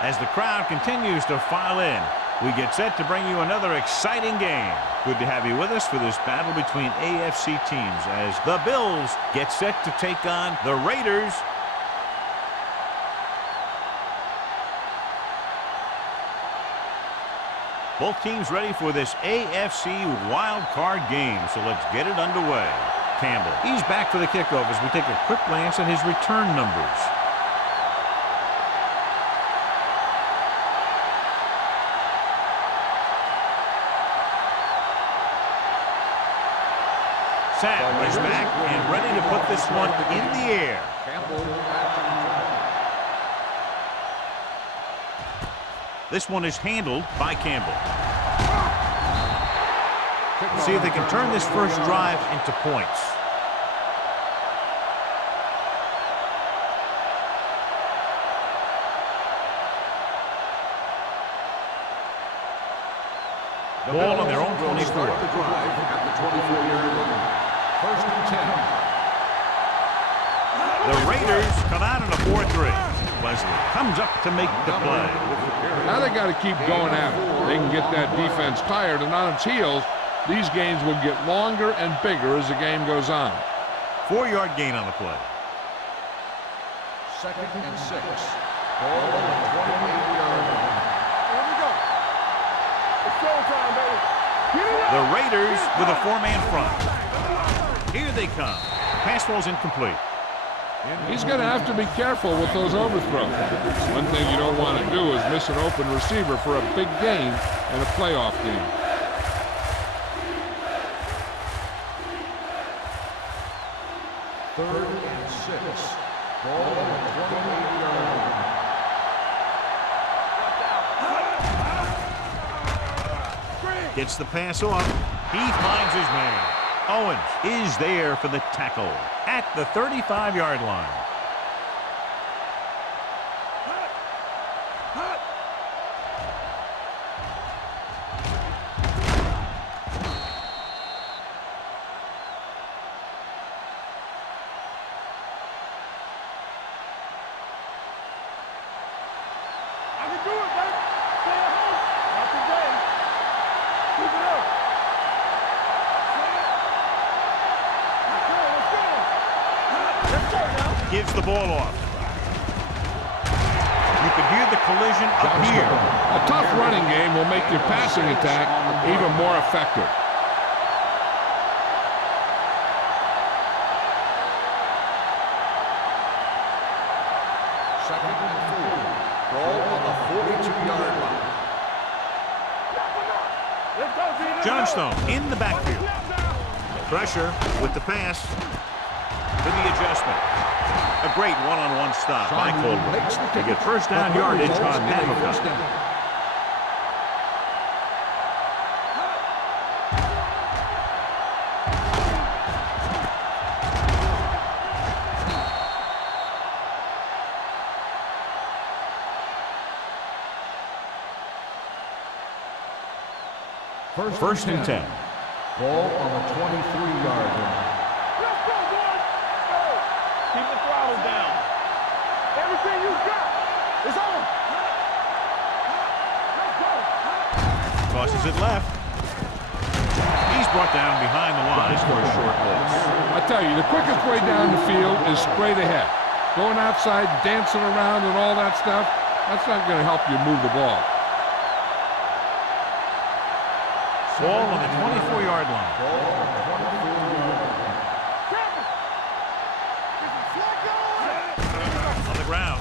As the crowd continues to file in, we get set to bring you another exciting game. Good to have you with us for this battle between AFC teams as the Bills get set to take on the Raiders. Both teams ready for this AFC Wildcard game, so let's get it underway. Campbell, he's back for the kickoff as we take a quick glance at his return numbers. Sam is back and ready to put this one in the air. This one is handled by Campbell. See if they can turn this first drive into points. Ball on their own 24. First and 10. The Raiders come out in a 4-3. Wesley comes up to make the play. Now they got to keep going at it. They can get that defense tired, and on its heels, these games will get longer and bigger as the game goes on. 4-yard gain on the play. Second and 6. Ball on the 28-yard line. Here we go. It's showtime, baby. The Raiders with a 4-man front. Here they come. Pass ball's incomplete. He's going to have to be careful with those overthrows. One thing you don't want to do is miss an open receiver for a big gain in a playoff game. Third and 6. Ball on the 28-yard line. Gets the pass off. He finds his man. Owens is there for the tackle at the 35-yard line. I can do it, baby. Stay at home. Not today. Keep it up. Gives the ball off. You can hear the collision up here. A tough running game will make your passing attack even more effective. Second and 4. Ball on the 42-yard line. Johnstone in the backfield. Pressure with the pass. To the adjustment. A great one-on-one stop by Colbert. They get first down yardage on that hookup. First and 10. Ball on the 23-yard line. Keep the throttle down. Everything you got is on. Let's go. Crosses it left. He's brought down behind the line for a short loss. I tell you, the quickest way down the field is straight ahead. Going outside, dancing around and all that stuff, that's not going to help you move the ball. Ball on the 24-yard line. On the ground.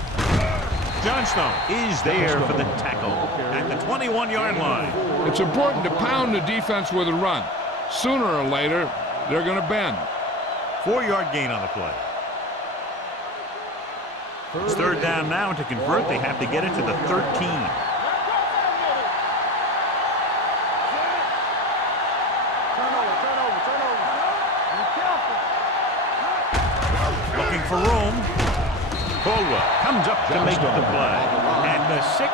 Johnstone is there for the tackle at the 21-yard line. It's important to pound the defense with a run. Sooner or later, they're going to bend. 4-yard gain on the play. It's third down now. To convert, they have to get it to the 13. For room. Caldwell comes up to make the play at the 16.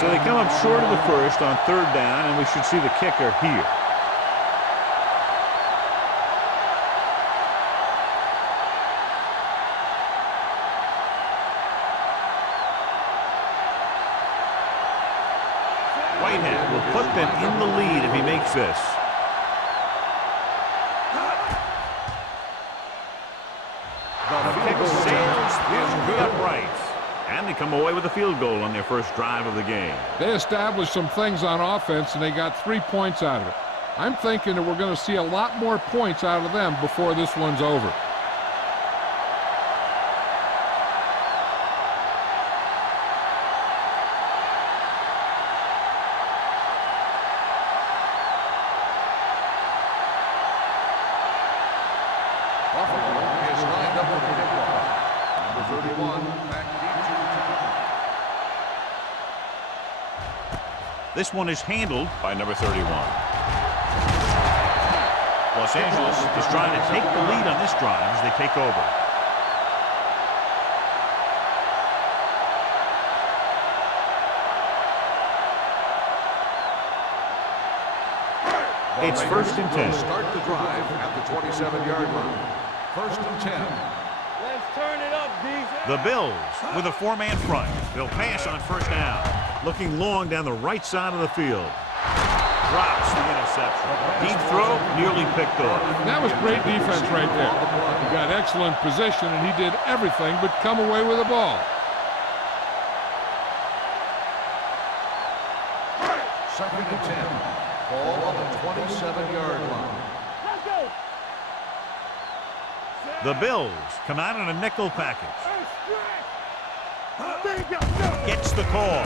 So they come up short of the first on third down, and we should see the kicker here. Whitehead will put them in the lead if he makes this. The kick sails through the uprights. And they come away with a field goal on their first drive of the game. They established some things on offense, and they got 3 points out of it. I'm thinking that we're going to see a lot more points out of them before this one's over. This one is handled by number 31. Los Angeles is trying to take the lead on this drive as they take over. It's 1st and 10. Start the drive at the 27-yard line. 1st and 10. Let's turn it up, D. The Bills with a 4-man front. They'll pass on 1st down. Looking long down the right side of the field. Drops the interception. Deep throw, nearly picked off. That was great defense right there. He got excellent position, and he did everything but come away with the ball. 2nd and 10. Ball on the 27-yard line. Let's go. The Bills come out in a nickel package. Gets the call.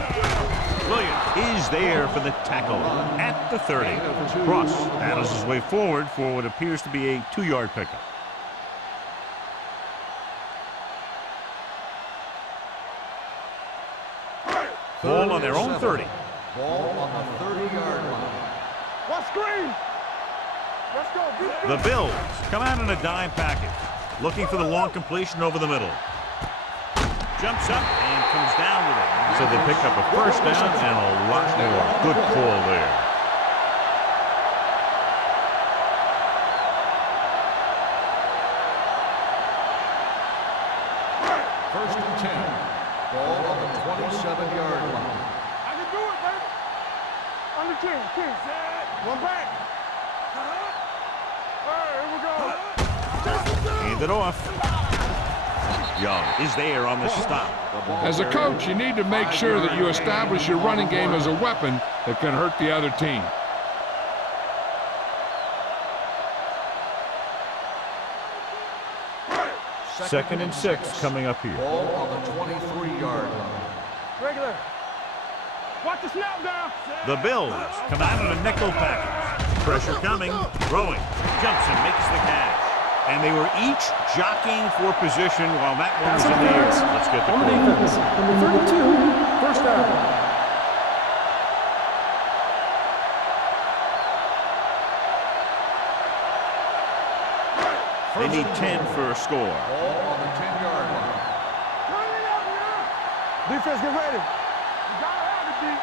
Williams is there for the tackle at the 30. Cross battles his way forward for what appears to be a 2-yard pickup. Ball on their own 30. Ball on the 30-yard line. What screen? Let's go. The Bills come out in a dime package, looking for the long completion over the middle. Jumps up and comes down with it. So they pick up a 1st down and a lot more. Good call there. First and 10. Ball on the 27-yard line. I can do it, baby. Under 10. One back. All right, here we go. Hand it off. Young is there on the stop. As a coach, you need to make sure that you establish your running game as a weapon that can hurt the other team. Second and 6 coming up here. Ball on the 23-yard line. Regular. Watch the snap down. The Bills come out in a nickel package. Pressure coming. Throwing. Jumps and makes the catch. And they were each jockeying for position while that one was in the air. Let's get the on call. defense. Number 32, 1st down. They need 10 for a score. Ball on the 10-yard line. Turn it up, man. Defense, get ready. You gotta have it, D.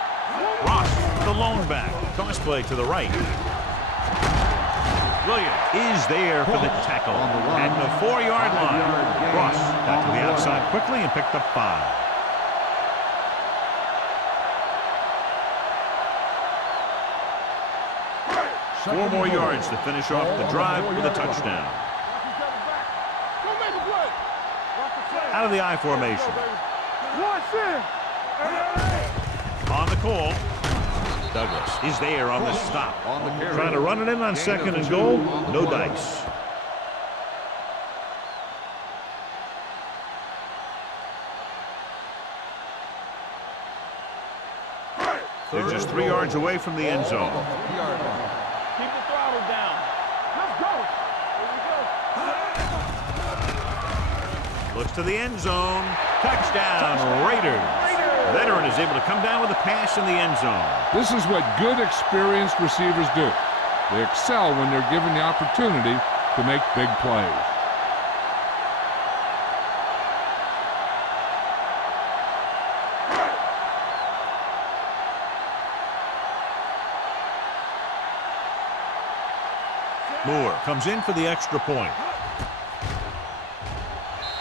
Ross, the lone back. Toss play to the right. Williams is there for the tackle at the 4-yard line. Ross got to the outside quickly and picked up 5. Four more yards to finish off the drive with a touchdown. Out of the I formation. On the call. Douglas is there on the stop. Trying to run it in on 2nd and goal. No dice. They're just 3 yards away from the end zone. Keep the throttle down. Let's go. Here we go. Looks to the end zone. Touchdown, Raiders. Veteran is able to come down with a pass in the end zone. This is what good, experienced receivers do. They excel when they're given the opportunity to make big plays. Moore comes in for the extra point.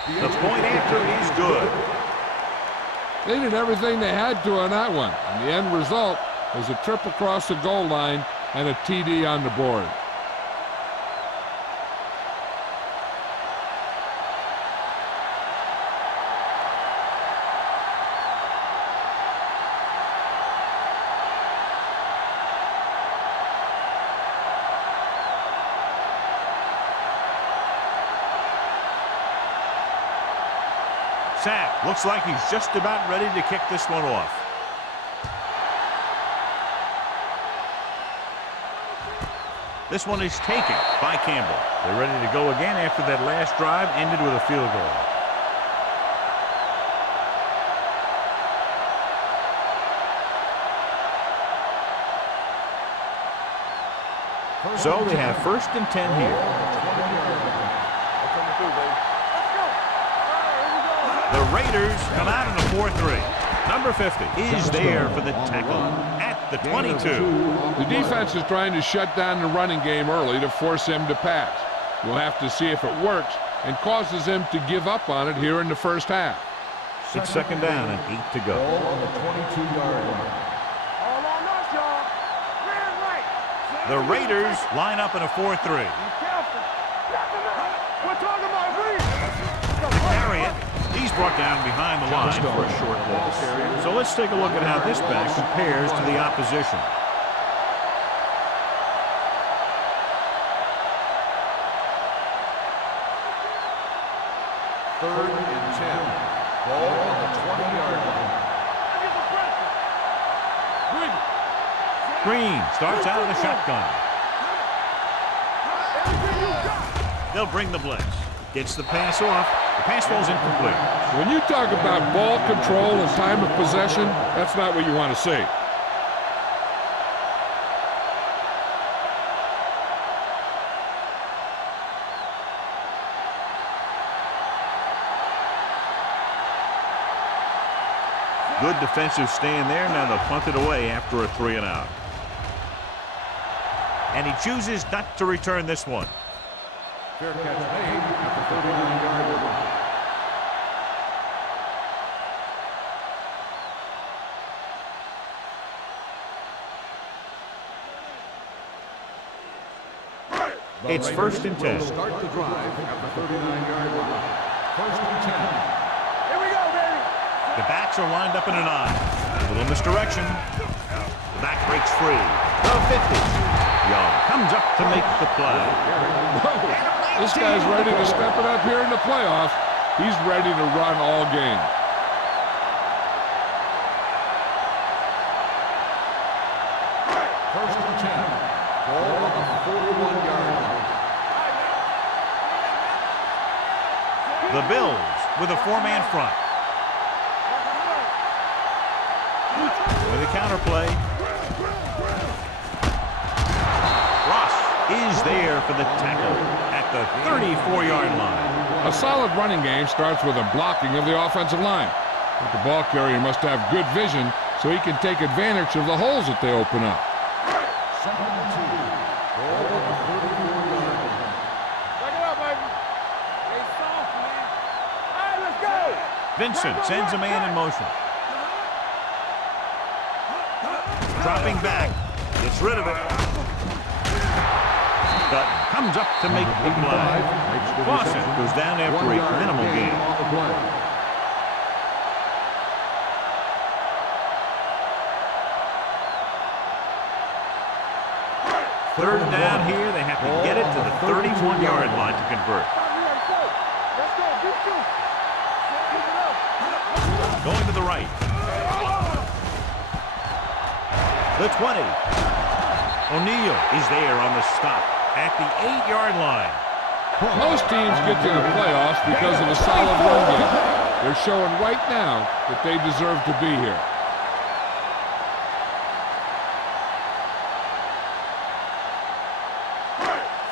The point after is good. They did everything they had to on that one, and the end result There's a trip across the goal line and a TD on the board. Sack. Looks like he's just about ready to kick this one off. This one is taken by Campbell. They're ready to go again after that last drive ended with a field goal. So they have 1st and 10 here. The Raiders come out in a 4-3. Number 50 is there for the tackle at the 22. The defense is trying to shut down the running game early to force him to pass. We'll have to see if it works and causes him to give up on it here in the first half. It's 2nd down and 8 to go. On the 22-yard line. The Raiders line up in a 4-3. We're talking about To carry it, he's brought down behind the line for a short loss. So let's take a look at how this back compares to the opposition. Third and 10. Ball on the 20-yard line. Green starts out of the shotgun. They'll bring the blitz. Gets the pass off. The pass falls incomplete. When you talk about ball control and time of possession, that's not what you want to see. Good defensive stand there. Now they'll punt it away after a 3-and-out. And he chooses not to return this one. Fair catch made at the 39-yard line. It's 1st and 10. Start the drive at the 39-yard line. 1st and 10. Here we go, baby. The backs are lined up in an I. A little misdirection. The back breaks free. The 50. Young comes up to make the play. This guy's ready to step it up here in the playoffs. He's ready to run all game. First and 10. Ball on the 41-yard line. The Bills with a 4-man front. With a counter play. Is there for the tackle at the 34-yard line. A solid running game starts with a blocking of the offensive line. But the ball carrier must have good vision so he can take advantage of the holes that they open up. 2nd and 2. Ball on the 34-yard line. Check it out, baby. They soft, man. All right, let's go. Vincent sends a man in motion. Dropping back. Gets rid of it. Button comes up to make the play. Clausen goes down after a minimal gain. Third down here. They have to get it to the 31-yard line to convert. Going to the right. The 20. O'Neal is there on the stop at the 8-yard line. Most teams get to the playoffs because of a solid run game. They're showing right now that they deserve to be here.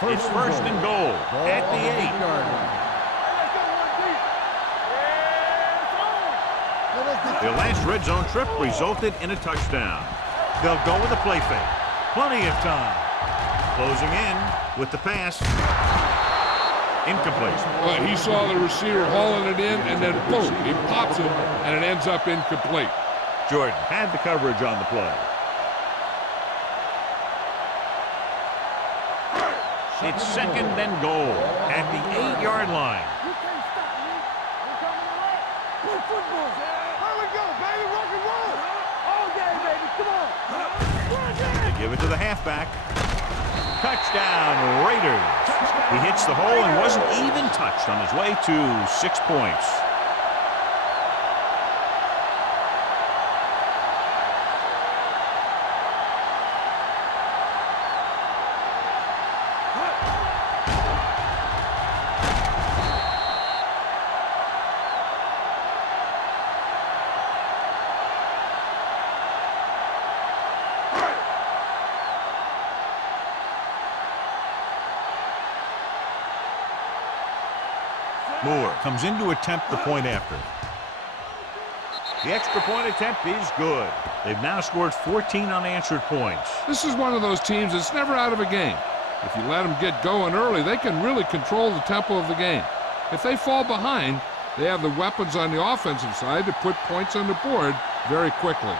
It's 1st and goal at the 8. Their last red zone trip resulted in a touchdown. They'll go with a play fake. Plenty of time. Closing in with the pass. Incomplete. Well, he saw the receiver hauling it in, and then boom, he pops it, and it ends up incomplete. Jordan had the coverage on the play. It's second and goal at the 8-yard line. You can't stop me. I'm coming around. Play football. Here we go, baby. Rock and roll. All day, baby. Come on. They give it to the halfback. Touchdown, Raiders. He hits the hole and wasn't even touched on his way to 6 points. Moore comes in to attempt the point after. The extra point attempt is good. They've now scored 14 unanswered points. This is one of those teams that's never out of a game. If you let them get going early, they can really control the tempo of the game. If they fall behind, they have the weapons on the offensive side to put points on the board very quickly.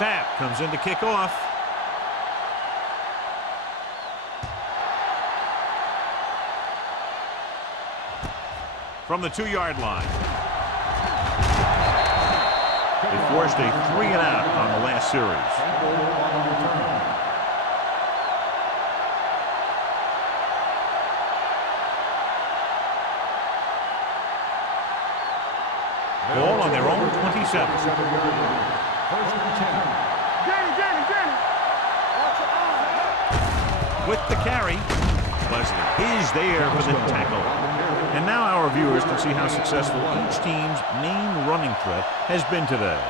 Sapp comes in to kick off. From the 2-yard line. They forced a 3-and-out on the last series. Ball on their own 27. First and 10. Danny. With the carry, Leslie is there for the tackle. And now our viewers can see how successful each team's main running threat has been today.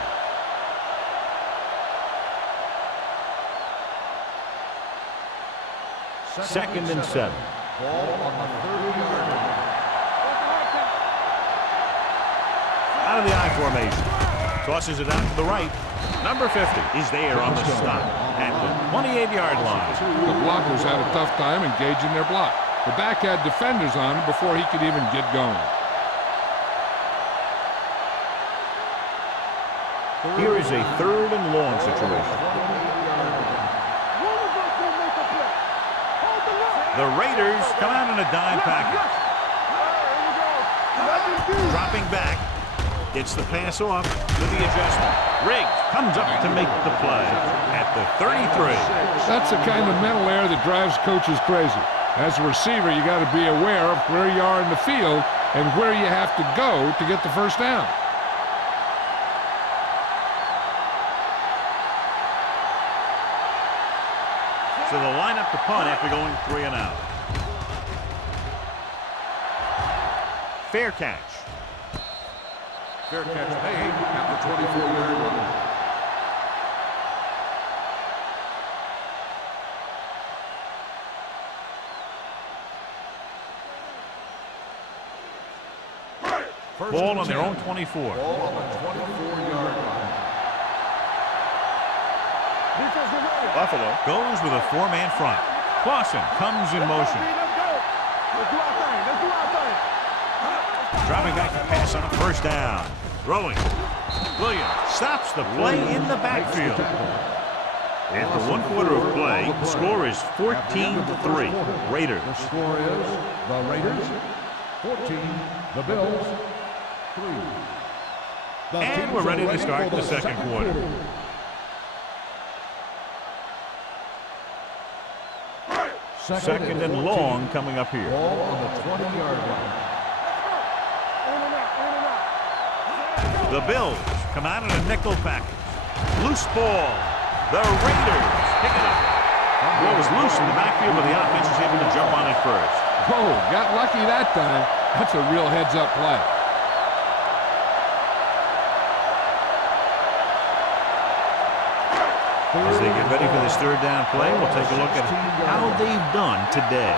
Second and 7. Ball on the 30-yard line. Out of the I formation. Tosses it out to the right. Number 50 is there on the stop at the 28-yard line. The blockers had a tough time engaging their block. The back had defenders on him before he could even get going. Here is a 3rd and long situation. The Raiders come out in a dime package. Dropping back. Gets the pass off with the adjustment. Riggs comes up to make the play at the 33. That's the kind of mental error that drives coaches crazy. As a receiver, you got to be aware of where you are in the field and where you have to go to get the first down. So they'll line up the punt after going 3-and-out. Fair catch. Fair catch made at the 24-yard line. Ball on their own 24. Ball on the 24-yard line. Buffalo goes with a 4-man front. Clausen comes in motion. Let's do our thing. Dropping back to pass on a first down. Throwing. Williams stops the play in the backfield. After 1 quarter of play, the score is 14-3. Raiders. The score is the Raiders 14, the Bills 3. And we're ready to start the second quarter. Second and long coming up here. Ball on the 20-yard line. The Bills come out in a nickel package. Loose ball. The Raiders pick it up. Ball was loose in the backfield, but the offense was able to jump on it first. Oh, got lucky that time. That's a real heads-up play. As they get ready for this 3rd down play, we'll take a look at how they've done today.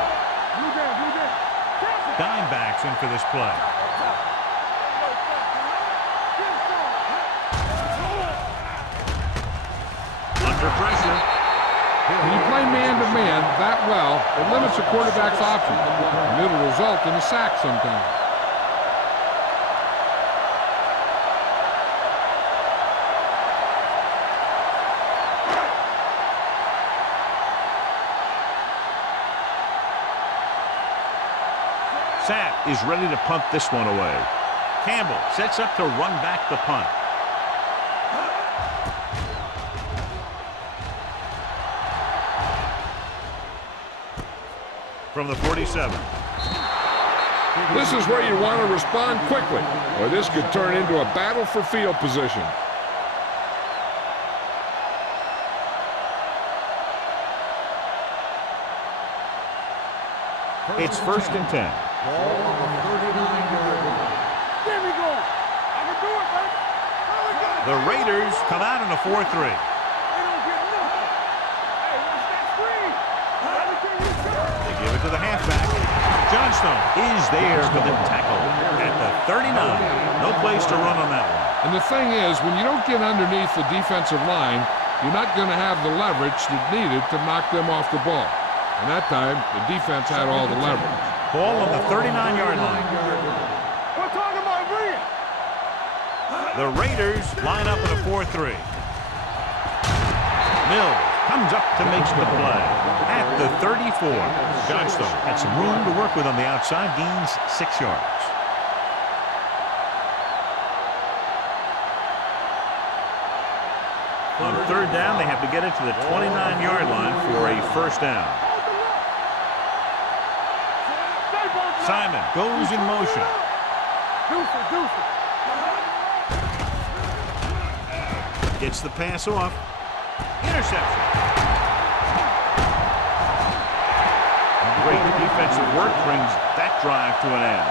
Dimebacks in for this play. Under pressure. When you play man-to-man that well, it limits a quarterback's options, and it'll result in a sack sometimes. Sapp is ready to punt this one away. Campbell sets up to run back the punt. From the 47. This is where you want to respond quickly, or this could turn into a battle for field position. It's 1st and 10. Ball on the 39-yard line. There we go. I can do it, baby. There we go. The Raiders come out in a 4-3. They don't get nothing. Hey, what's that screen? Everything you got. They give it to the halfback. Johnstone is there for the tackle at the 39. No place to run on that one. And the thing is, when you don't get underneath the defensive line, you're not going to have the leverage that's needed to knock them off the ball. And that time, the defense had all the leverage. Ball on the 39-yard line. We're talking about bringing. The Raiders line up in a 4-3. Mills comes up to make the play at the 34. Johnstone had some room to work with on the outside, gains 6 yards. On 3rd down, they have to get it to the 29-yard line for a 1st down. Simon goes in motion. Deuce. Gets the pass off. Interception. Great defensive work brings that drive to an end.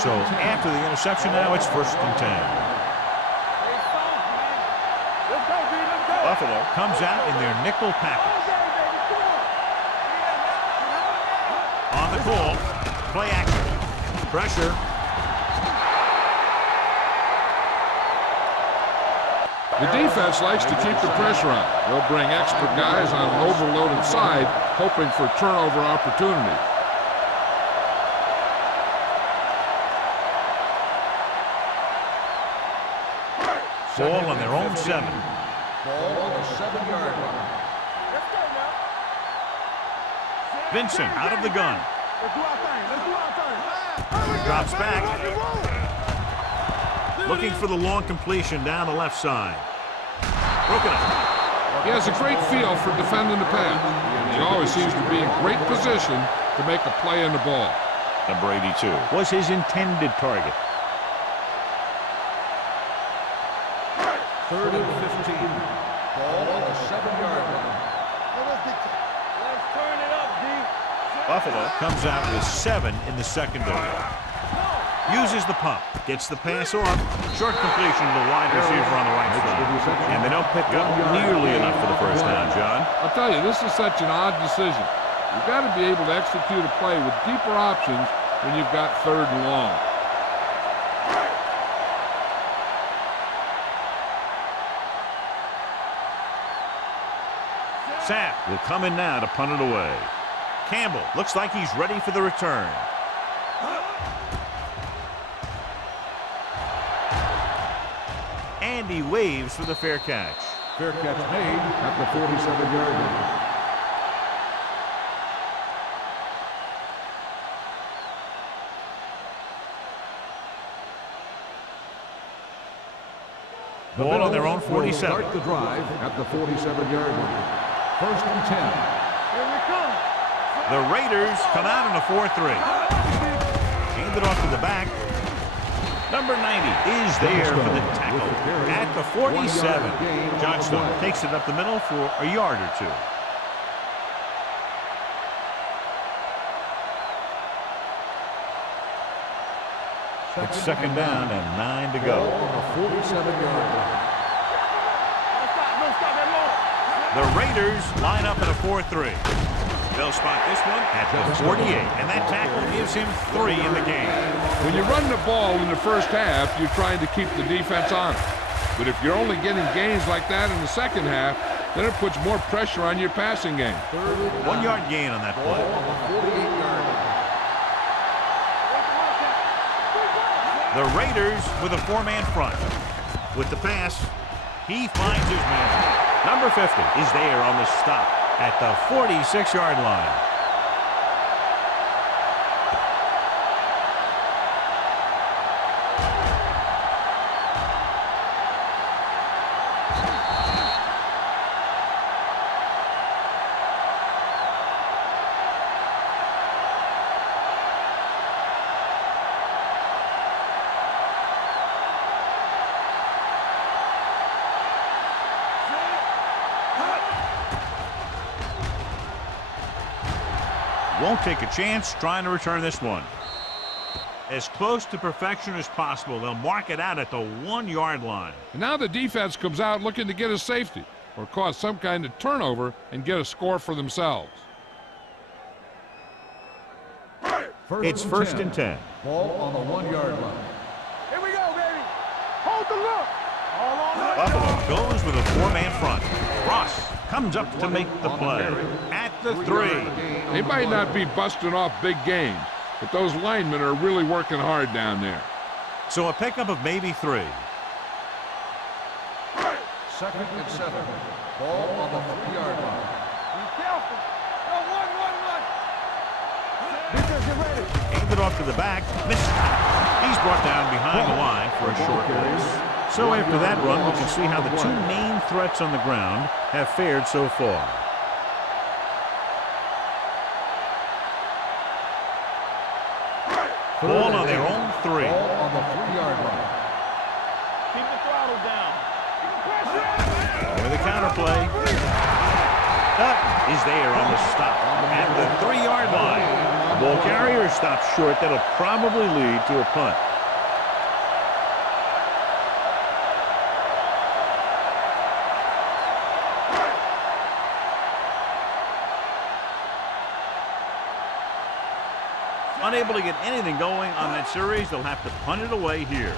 So after the interception now, it's 1st and 10. Buffalo comes out in their nickel package. On the call, play action. Pressure. The defense likes to keep the pressure on. They'll bring extra guys on an overloaded side, hoping for turnover opportunities. Ball on their own 7. Ball on the 7-yard line. Let's go now. Vincent out of the gun. Let's do our thing. Drops back. Looking for the long completion down the left side. Broken up. He has a great feel for defending the pass. He always seems to be in great position to make a play on the ball. Number 82 was his intended target. 3rd and 15. Ball on the 7-yard line. Let's turn it up, D. Buffalo comes out with 7 in the secondary. Uses the pump. Gets the pass off. Short completion to the wide receiver on the right side. And they don't pick up nearly enough for the 1st down, John. I'll tell you, this is such an odd decision. You've got to be able to execute a play with deeper options when you've got 3rd and long. Sapp will come in now to punt it away. Campbell looks like he's ready for the return. And he waves for the fair catch. Fair catch made at the 47-yard line. Ball on their own 47. Start the drive at the 47-yard line. 1st and 10. Here we come. The Raiders come out in a 4-3. Hand it off to the back. Number 90 is there for the tackle at the 47. Johnstone takes it up the middle for a yard or 2. It's 2nd down and 9 to go. On the 47-yard line. No stop that long. The Raiders line up in a 4-3. They'll spot this one at the 48, and that tackle gives him 3 in the game. When you run the ball in the first half, you're trying to keep the defense on it. But if you're only getting gains like that in the second half, then it puts more pressure on your passing game. 1 yard gain on that play. On the 48-yard line. The Raiders with a 4-man front. with the pass. He finds his man. Number 50 is there on the stop at the 46-yard line. Won't take a chance trying to return this one. As close to perfection as possible. They'll mark it out at the 1-yard line. And now the defense comes out looking to get a safety or cause some kind of turnover and get a score for themselves. It's first and 10. Ball on the 1-yard line. Here we go, baby. Hold the look. All on Buffalo goes with a 4-man front. Ross comes up to make the play at the 3. They might not be busting off big games, but those linemen are really working hard down there. So a pickup of maybe 3. Second and 7. Ball on the 3-yard line. Be careful. Go, run. Because you're ready. Handed off to the back. Missed. He's brought down behind the line for a short release. So after that run, we can see how the 2 main threats on the ground have fared so far. Ball on their own 3. Ball on the 3-yard line. Keep the throttle down. With the counterplay. Dutton is there on the stop at the 3-yard line. The ball carrier stops short. That'll probably lead to a punt. Unable to get anything going on that series, they'll have to punt it away here.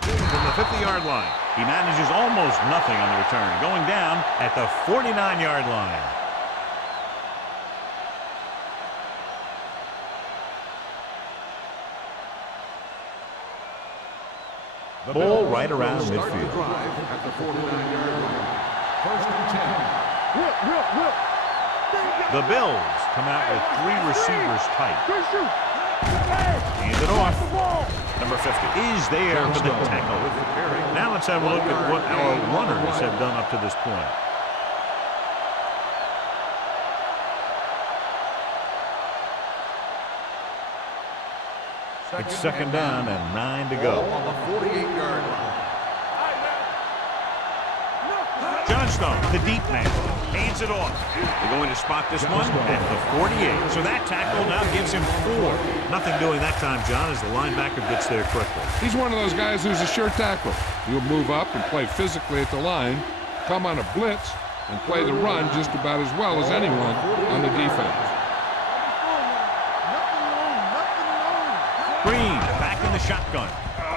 From the 50-yard line, he manages almost nothing on the return, going down at the 49-yard line. Ball right around midfield. At the 49-yard line. First and 10. Whip. The Bills come out with 3 receivers tight. Hand it off. Number 50 is there for the tackle. Now let's have a look at what our runners have done up to this point. It's second down and 9 to go. On the 48-yard line. Johnstone, the deep man, hands it off. They're going to spot this one at the 48. So that tackle now gives him 4. Nothing doing that time, John, as the linebacker gets there quickly. He's one of those guys who's a sure tackler. He'll move up and play physically at the line, come on a blitz, and play the run just about as well as anyone on the defense. Green back in the shotgun,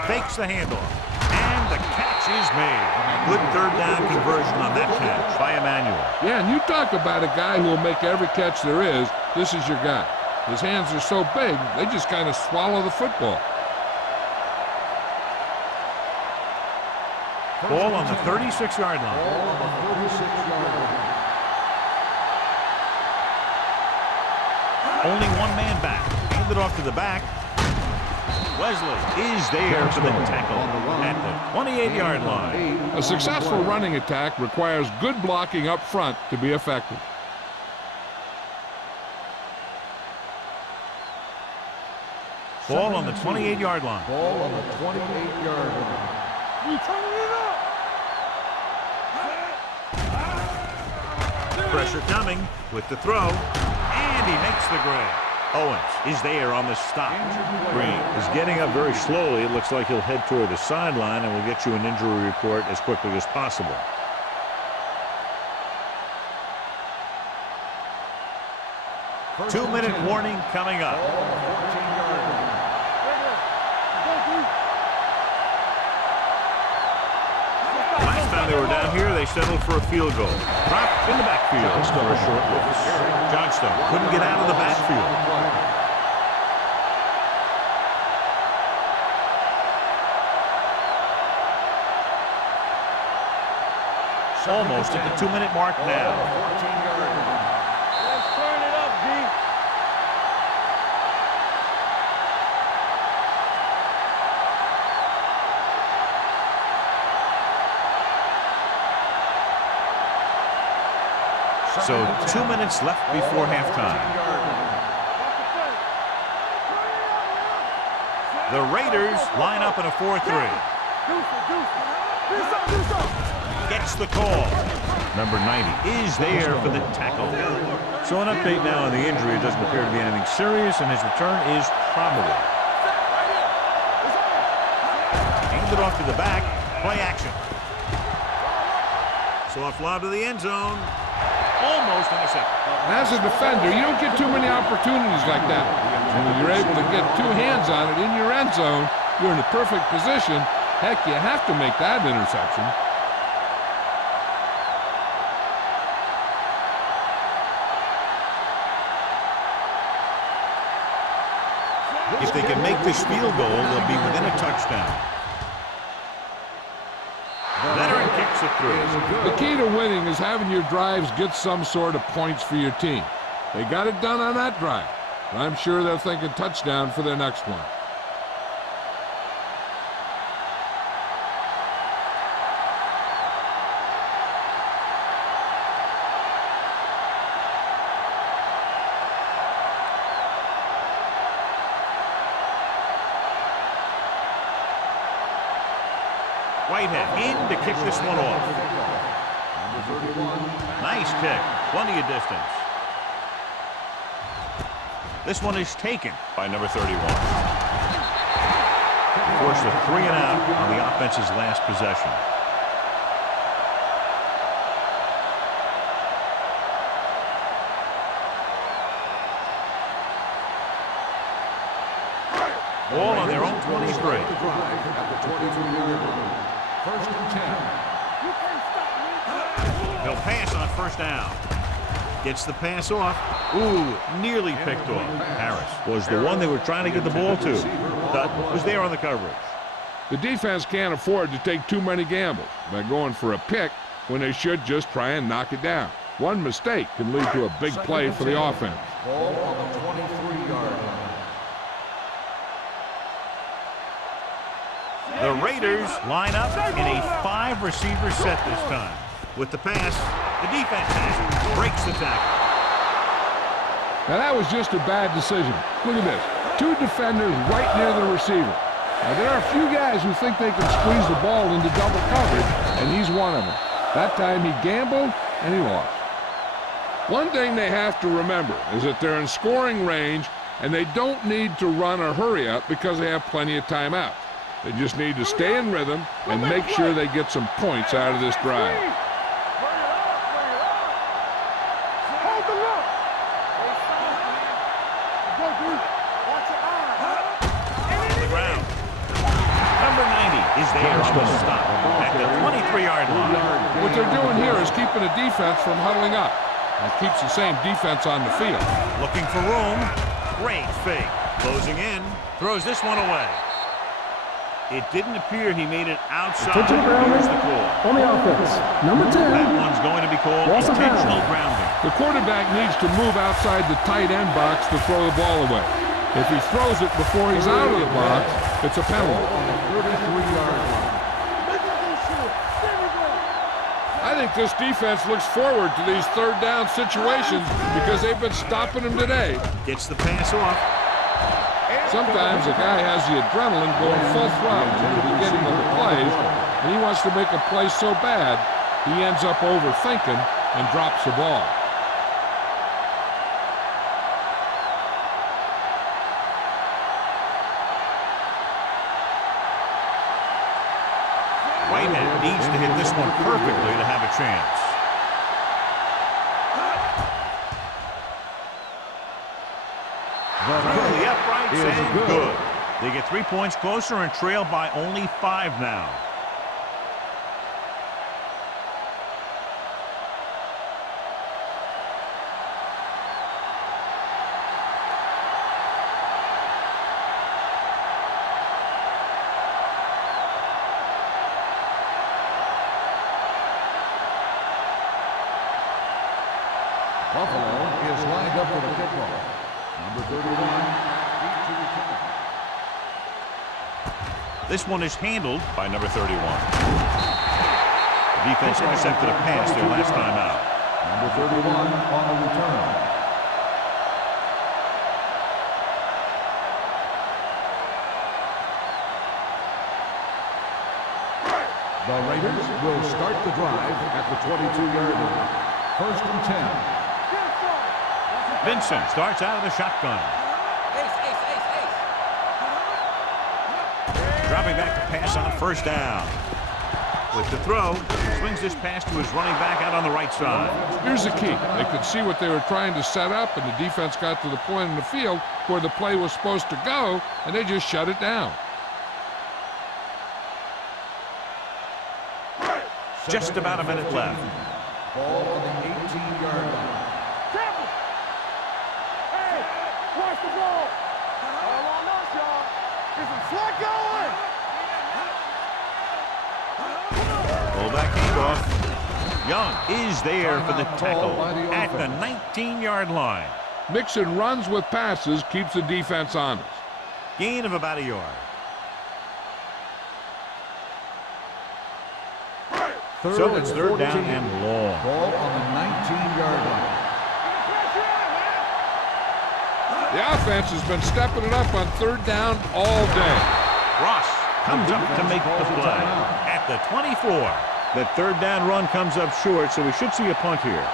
fakes the handoff, and the catch is made. Good third down conversion on that catch by Emmanuel. Yeah, and you talk about a guy who will make every catch there is. This is your guy. His hands are so big, they just kind of swallow the football. Ball on the 36-yard line. Ball on the 36-yard line. Only 1 man back. Handed off to the back. Wesley is there for the tackle at the 28-yard line. A successful running attack requires good blocking up front to be effective. Ball on the 28-yard line. Ball on the 28-yard line. You turning it up. Pressure coming with the throw, and he makes the grab. Owens is there on the stop. Green is getting up very slowly. It looks like he'll head toward the sideline, and we'll get you an injury report as quickly as possible. Two-minute warning coming up. Last time they were down here, they settled for a field goal. Dropped in the backfield for a short loss. Johnstone couldn't get out of the backfield. Almost at the 2-minute mark now. 14-yard line. Let's turn it up, D. So 2 minutes left before halftime. The Raiders line up in a 4-3. Gets the call. Number 90 is there for the tackle. So an update now on the injury. It doesn't appear to be anything serious, and his return is probable. Handed off to the back. Play action. Soft lob to the end zone. Almost intercepted. As a defender, you don't get too many opportunities like that. And when you're able to get two hands on it in your end zone, you're in a perfect position. Heck, you have to make that interception. If they can make this field goal, they'll be within a touchdown. Veteran kicks it through. The key to winning is having your drives get some sort of points for your team. They got it done on that drive. I'm sure they're thinking touchdown for their next one. Whitehead in to kick this one off. Nice kick. Plenty of distance. This one is taken by number 31. Forced a 3 and out on the offense's last possession. Ball on their own 23. First and 10. He'll pass on first down. Gets the pass off. Ooh, nearly picked off. Harris was the one they were trying to get the ball to. Dutton was there on the coverage. The defense can't afford to take too many gambles by going for a pick when they should just try and knock it down. One mistake can lead to a big play for the offense. Ball on the 23-yard line. The Raiders line up in a 5-receiver set this time. With the pass, the defense breaks the tackle. Now that was just a bad decision. Look at this. Two defenders right near the receiver. Now there are a few guys who think they can squeeze the ball into double coverage, and he's one of them. That time he gambled, and he lost. One thing they have to remember is that they're in scoring range, and they don't need to run or hurry up because they have plenty of timeouts. They just need to stay in rhythm and make sure they get some points out of this drive. Hold the look. Go, dude. Watch your eyes. On the ground. Number 90 is there on the stop at the 23-yard line. What they're doing here is keeping the defense from huddling up. It keeps the same defense on the field. Looking for room. Great fake. Closing in. Throws this one away. It didn't appear he made it outside. Intentional grounding Here's the call. on the offense. Number 10. That one's going to be called Loss of intentional down. grounding. The quarterback needs to move outside the tight end box to throw the ball away. If he throws it before he's out of the box, it's a penalty. On the 33-yard line. I think this defense looks forward to these third down situations because they've been stopping them today. Gets the pass off. Sometimes a guy has the adrenaline going full throttle in the beginning of the plays, and he wants to make a play so bad, he ends up overthinking and drops the ball. Whitehead needs to hit this one perfectly to have a chance. Through the uprights and good. They get 3 points closer and trail by only 5 now. football. Number 31, feet to return. This one is handled by number 31. The defense intercepted a pass their last time out. Number 31 on the return. The Raiders will start the drive at the 22-yard line. 1st and 10. Vincent starts out of the shotgun. Dropping back to pass on 1st down. With the throw, swings this pass to his running back out on the right side. Here's the key. They could see what they were trying to set up, and the defense got to the point in the field where the play was supposed to go, and they just shut it down. Just about a minute left. Ball on the 18-yard line. Hey, watch the ball. All on us, y'all. Get some slack going. Fullback handoff. Young is there for the tackle at the 19-yard line. Mixing runs with passes keeps the defense honest. Gain of about a yard. So it's 3rd down and long. Ball on the 19-yard line. The offense has been stepping it up on 3rd down all day. Ross comes up to make the play at the 24. That 3rd down run comes up short, so we should see a punt here.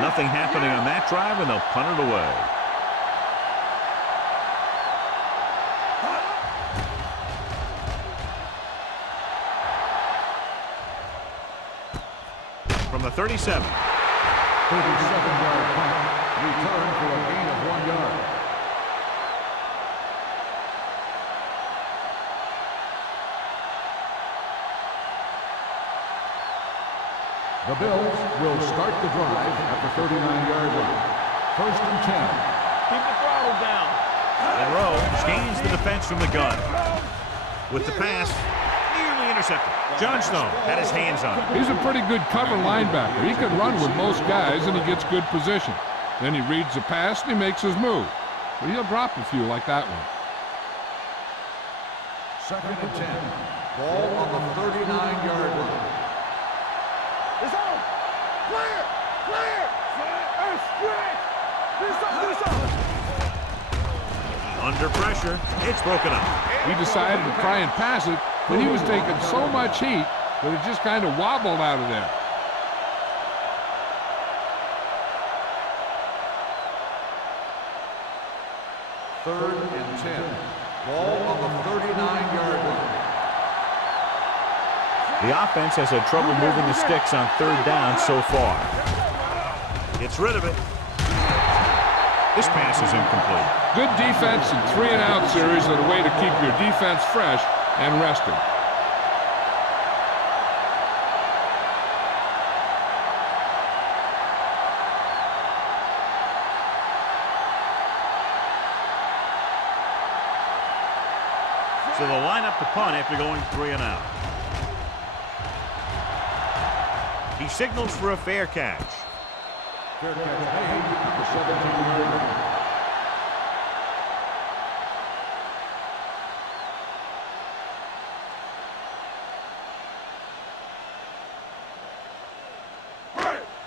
Nothing happening on that drive, and they'll punt it away. From the 37. 37-yard punt. Return for a gain of 1 yard. The Bills will start the drive at the 39-yard line. 1st and 10. Keep the throttle down. And Rowe scans the defense from the gun. With the pass, nearly intercepted. Johnstone had his hands on it. He's a pretty good cover linebacker. He can run with most guys, and he gets good position. Then he reads the pass, and he makes his move. But he'll drop a few like that one. 2nd and 10. Ball on the 39-yard line. It's on. Clear. Clear. Hey, stretch. This up. Under pressure, it's broken up. He decided to try and pass it, but he was taking so much heat that it just kind of wobbled out of there. Third and 10. Ball on the 39-yard line. The offense has had trouble moving the sticks on 3rd down so far. Gets rid of it. This pass is incomplete. Good defense and 3-and-out series are the way to keep your defense fresh and rested. So they'll line up the punt after going 3-and-out. He signals for a fair catch. Fair catch made at the 17-yard line.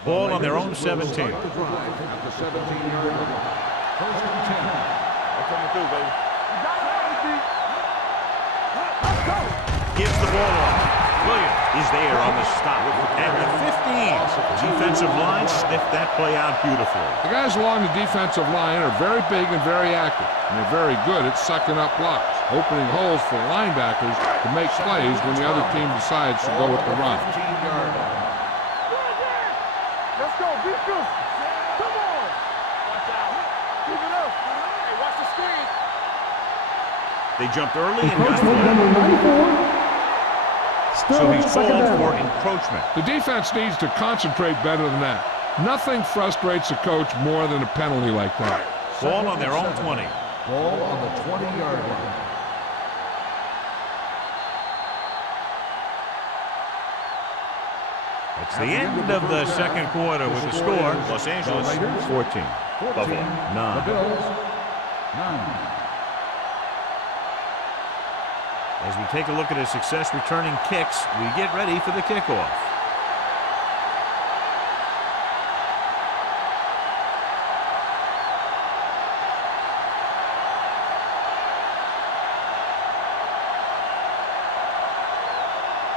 Ball on their own 17. Start the drive at the 17-yard line. 1st and 10. That's coming through, baby. You got it, let's go. Gives the ball off. Williams is there on the stop. At the 15. Defensive line sniffed that play out beautifully. The guys along the defensive line are very big and very active, and they're very good at sucking up blocks, opening holes for linebackers to make plays when the other team decides to go with the run. 15-yard line. Let's go, defense. Come on. Watch out. Keep it up. Hey, watch the screen. They jumped early and got Encroachment flat. number 94. So Still he's second called down. for encroachment. The defense needs to concentrate better than that. Nothing frustrates a coach more than a penalty like that. Ball on their own 20. Ball on the 20-yard line. It's the end of the second quarter with the score. Los Angeles 14. Buffalo 9. The Bills 9. As we take a look at his success returning kicks, we get ready for the kickoff.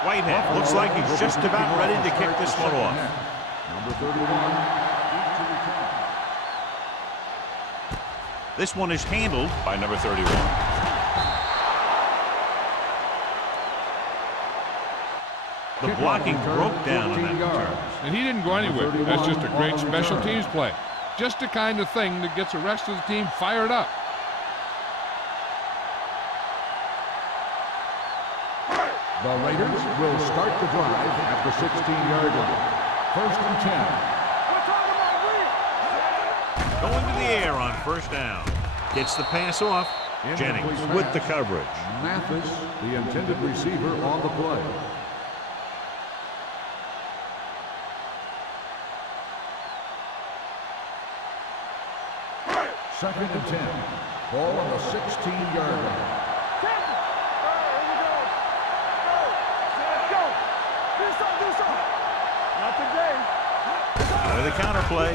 Whitehead looks like he's just about ready to kick this one off. Number 31. This one is handled by number 31. The blocking broke down on that return. And he didn't go anywhere. That's just a great special teams play. Just the kind of thing that gets the rest of the team fired up. The Raiders will start the drive at the 16-yard line. 1st and 10. Going to the air on first down. Gets the pass off. Jennings with the coverage. Mathis, the intended receiver, on the play. Second and 10. Ball on the 16-yard line. The counter play.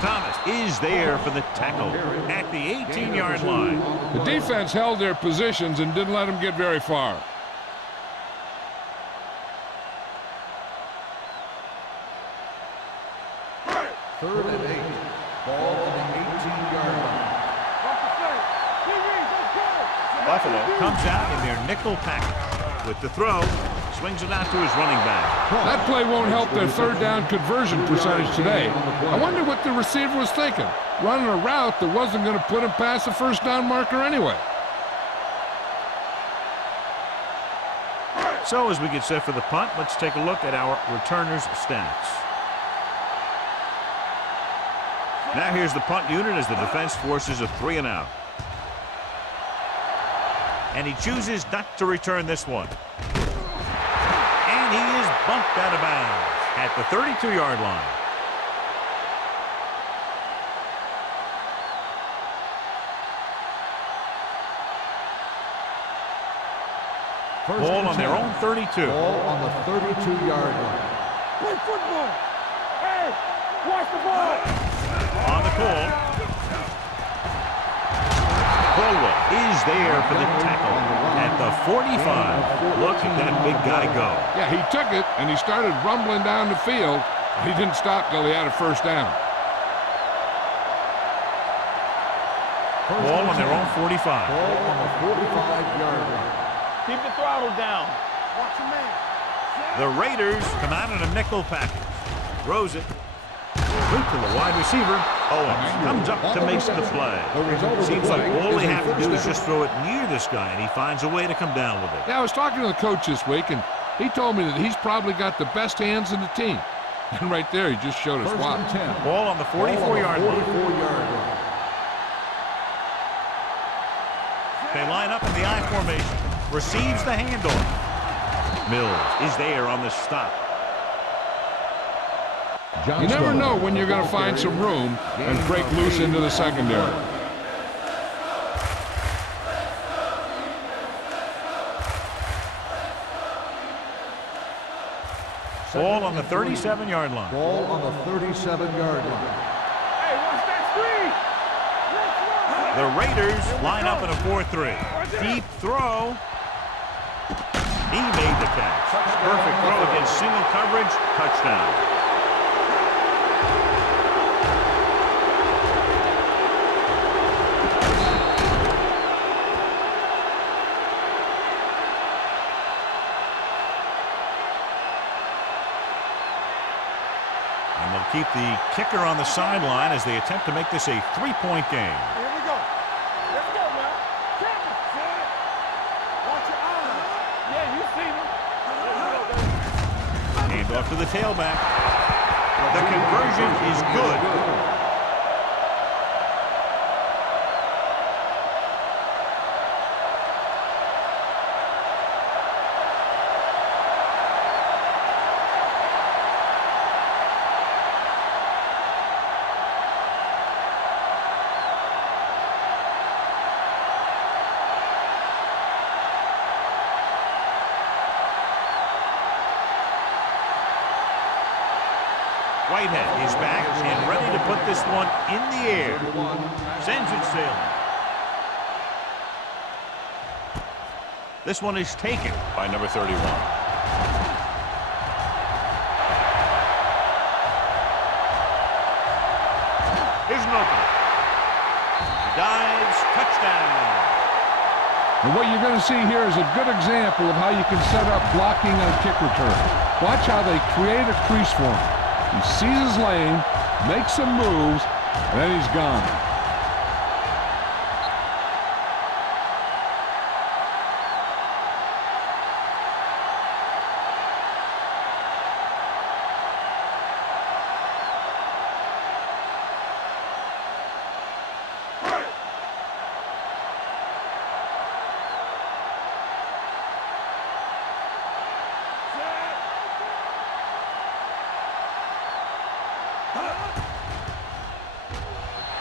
Thomas is there for the tackle at the 18-yard line. The defense held their positions and didn't let them get very far. Third and 8. Ball on the 18-yard line. Buffalo comes out in their nickel package with the throw. Swings it out to his running back. That play won't help their third down conversion percentage today. I wonder what the receiver was thinking. Running a route that wasn't going to put him past the first down marker anyway. So as we get set for the punt, let's take a look at our returners' stats. Now here's the punt unit as the defense forces a 3-and-out. And he chooses not to return this one. He is bumped out of bounds at the 32-yard line. Ball on their own 32. Ball on the 32-yard line. Play football. Hey, watch the ball. On the call. Colwell is there for the tackle at the 45. Look at that big guy go. Yeah, he took it, and he started rumbling down the field. He didn't stop till he had a first down. Ball on their own 45. Ball on the 45-yard line. Keep the throttle down. Watch your man. The Raiders come out in a nickel package. Throws it. Loop to the wide receiver. Owens comes up to make the play. Seems like all they have to do is just throw it near this guy, and he finds a way to come down with it. Yeah, I was talking to the coach this week, and he told me that he's probably got the best hands in the team. And right there, he just showed us why. Ball on the 44-yard line. They line up in the I formation. Receives the handoff. Mills is there on the stop. You never know when you're going to find some room and break loose into the secondary. Ball on the 37-yard line. Ball on the 37-yard line. Hey, watch that screen. The Raiders line up in a 4-3. Deep throw. He made the catch. Perfect throw against single coverage. Touchdown. And they'll keep the kicker on the sideline as they attempt to make this a 3-point game. Here we go. Let's go now. Captain. Watch your eyes. Yeah, you see them. Hand off to the tailback. The conversion is good. Whitehead is back and ready to put this one in the air. Sends it sailing. This one is taken by number 31. Here's an opener. Dives, touchdown. And what you're going to see here is a good example of how you can set up blocking on kick return. Watch how they create a crease for him. He sees his lane, makes some moves, and then he's gone.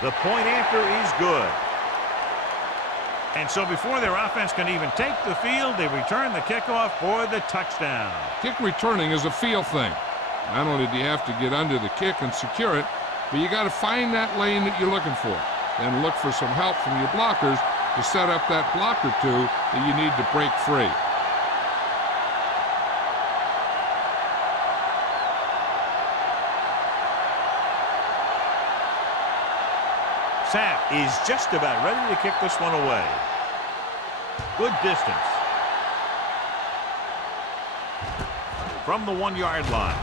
The point after is good. And so before their offense can even take the field, they return the kickoff for the touchdown. Kick returning is a feel thing. Not only do you have to get under the kick and secure it, but you got to find that lane that you're looking for. Then look for some help from your blockers to set up that block or two that you need to break free. Sapp is just about ready to kick this one away. Good distance. From the 1-yard line.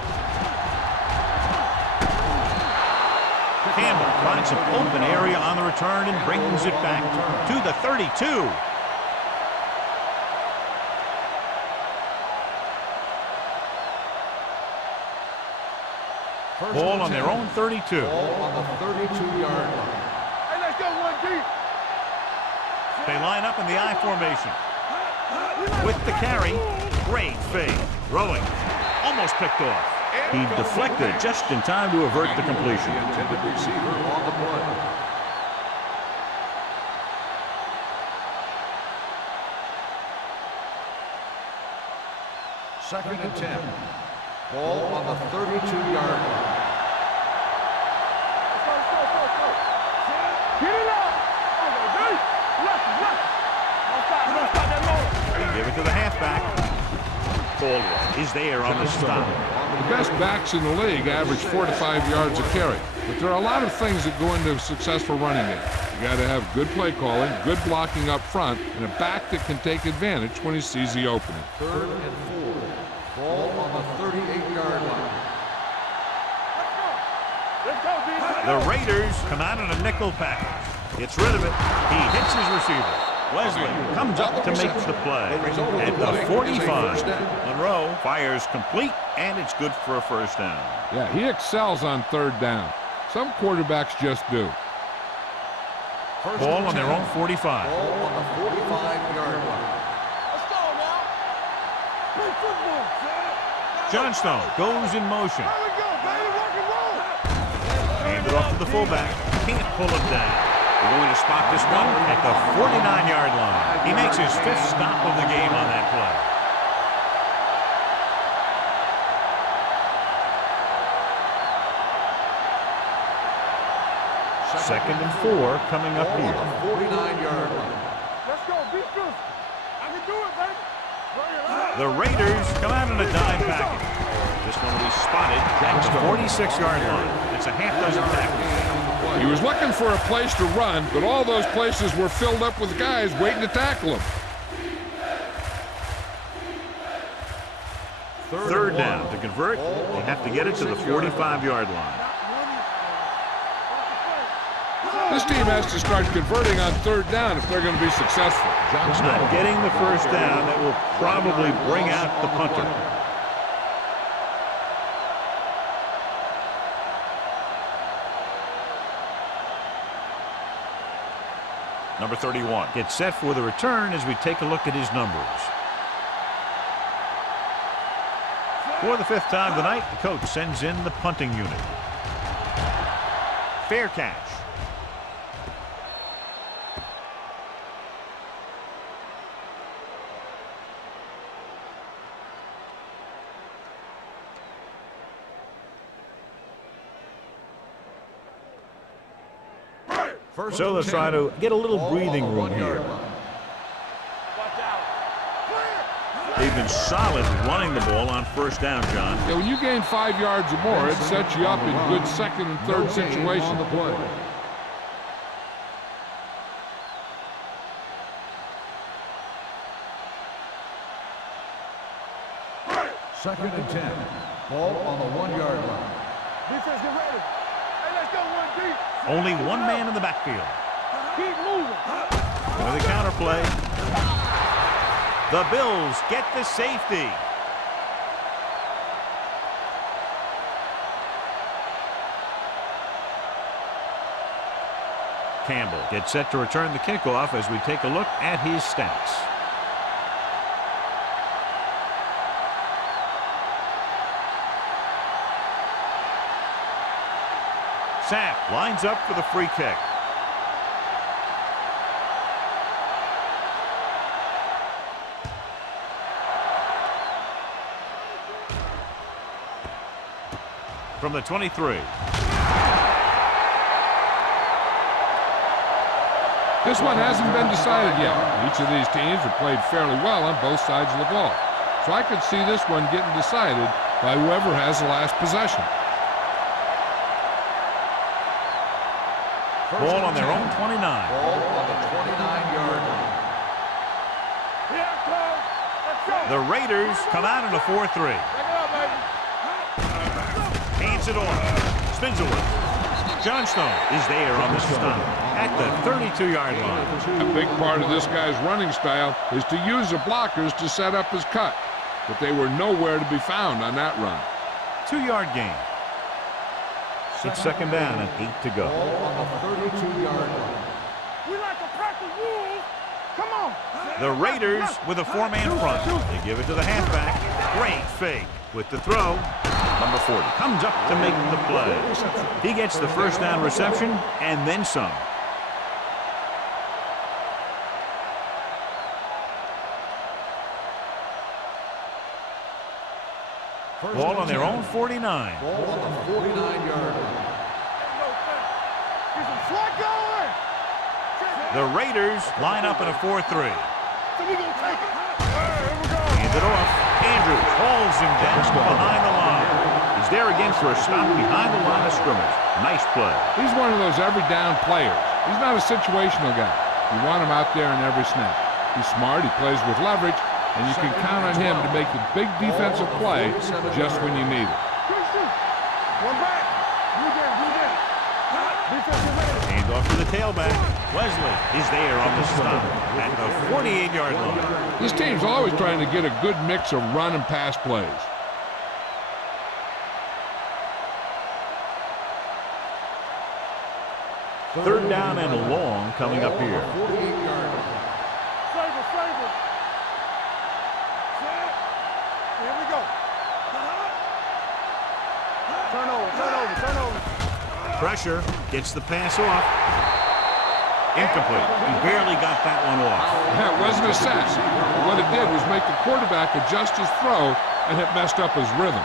Campbell finds some open area on the return and brings it back to the 32. Ball on their own 32. Ball on the 32-yard line. They line up in the I formation. With the carry, great fake. Throwing, almost picked off. He deflected just in time to avert the completion. The intended receiver on the play. Second and 10. Ball on the 32-yard line. Get it up! They give it to the halfback. Caldwell is there on the stop. The best backs in the league average 4 to 5 yards a carry. But there are a lot of things that go into a successful running game. You got to have good play calling, good blocking up front, and a back that can take advantage when he sees the opening. Third and 4. Ball on the 38-yard line. The Raiders come out in a nickel package. Gets rid of it. He hits his receiver. Wesley comes up to make the play. At the 45, Monroe fires complete, and it's good for a first down. Yeah, he excels on third down. Some quarterbacks just do. Ball on their own 45. Ball on the 45-yard line. Let's go now. Play football. Johnstone goes in motion. There we go, baby. Rock and roll. Handed off to the fullback. Can't pull him down. We're going to spot this one at the 49-yard line. He makes his 5th stop of the game on that play. Second and 4 coming up Ball here. on the 49-yard line. Let's go. Be good. I can do it, baby. Bring it up. The Raiders come out in a dime package. This one will be spotted at the 46-yard line. It's a half dozen tackles. He was looking for a place to run, but all those places were filled up with guys waiting to tackle him. Third down. To convert, they have to get it to the 45-yard line. This team has to start converting on third down if they're going to be successful. Not getting the first down, that will probably bring out the punter. Number 31 gets set for the return as we take a look at his numbers. For the 5th time tonight, the coach sends in the punting unit. Fair catch. So let's try to get a little breathing room here. They've been solid running the ball on first down, John. Yeah, when you gain 5 yards or more, it sets you up in good second and third situations. Second and 10. Ball on the 1-yard line. Defense, get ready. Hey, let's go one deep. Only one man in the backfield. Keep moving. With a counter play. The Bills get the safety. Campbell gets set to return the kickoff as we take a look at his stats. Sapp lines up for the free kick. From the 23. This one hasn't been decided yet. Each of these teams have played fairly well on both sides of the ball. So I could see this one getting decided by whoever has the last possession. Ball on their own 29. Ball on the 29-yard line. Here it comes. Let's go. The Raiders come out in a 4-3. Take it up, baby. Hands it off. Spins away. Johnstone is there on the stop at the 32-yard line. A big part of this guy's running style is to use the blockers to set up his cut. But they were nowhere to be found on that run. 2-yard gain. It's second down and 8 to go. Ball on the 32-yard line. We like to practice rules. Come on. The Raiders with a 4-man front. They give it to the halfback. Great fake with the throw. Number 40 comes up to make the play. He gets the first down reception and then some. Ball on their own 49. Ball on the 49-yard line. Get some slot going. The Raiders line up in a 4-3. So we gonna take it. Here we go. Hands it off. Andrews hauls him down behind the line. He's there again for a stop behind the line of scrimmage. Nice play. He's one of those every down players. He's not a situational guy. You want him out there in every snap. He's smart, he plays with leverage, and you can count on him to make the big defensive play just when you need it. One back. Blue game, blue game. Defense, get ready. Hand off to the tailback. Wesley is there on the stop at the 48-yard line. This team's always trying to get a good mix of run and pass plays. Third down and long coming up here. 48-yard line. Saber, saber. Here we go. Turnover. Pressure gets the pass off. Incomplete. He barely got that one off. That wasn't a sack. What it did was make the quarterback adjust his throw, and it messed up his rhythm.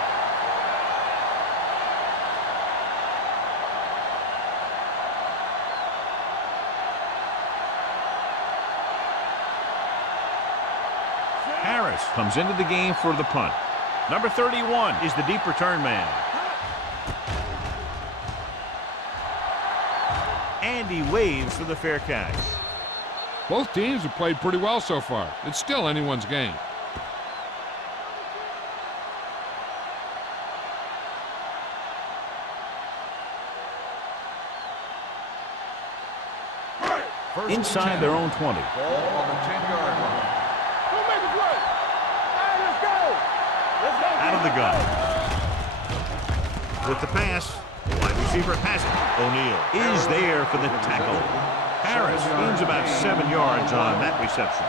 Harris comes into the game for the punt. Number 31 is the deep return man. And he waves for the fair catch. Both teams have played pretty well so far. It's still anyone's game. Inside their own 20. Ball on the 10-yard line. Who made the play? Hey, let's go. Out of the gun. With the pass, the wide receiver has it. O'Neal is there for the tackle. Harris gains about 7 yards on that reception.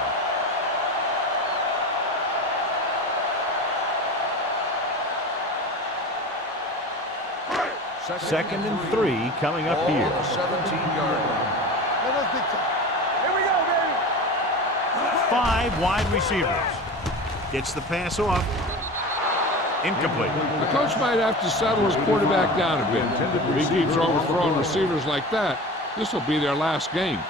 Second and 3 coming up here. 17-yard line. Here we go, baby. 5 wide receivers. Gets the pass off. Incomplete. The coach might have to settle his quarterback down a bit. If he keeps overthrowing receivers like that, This will be their last game.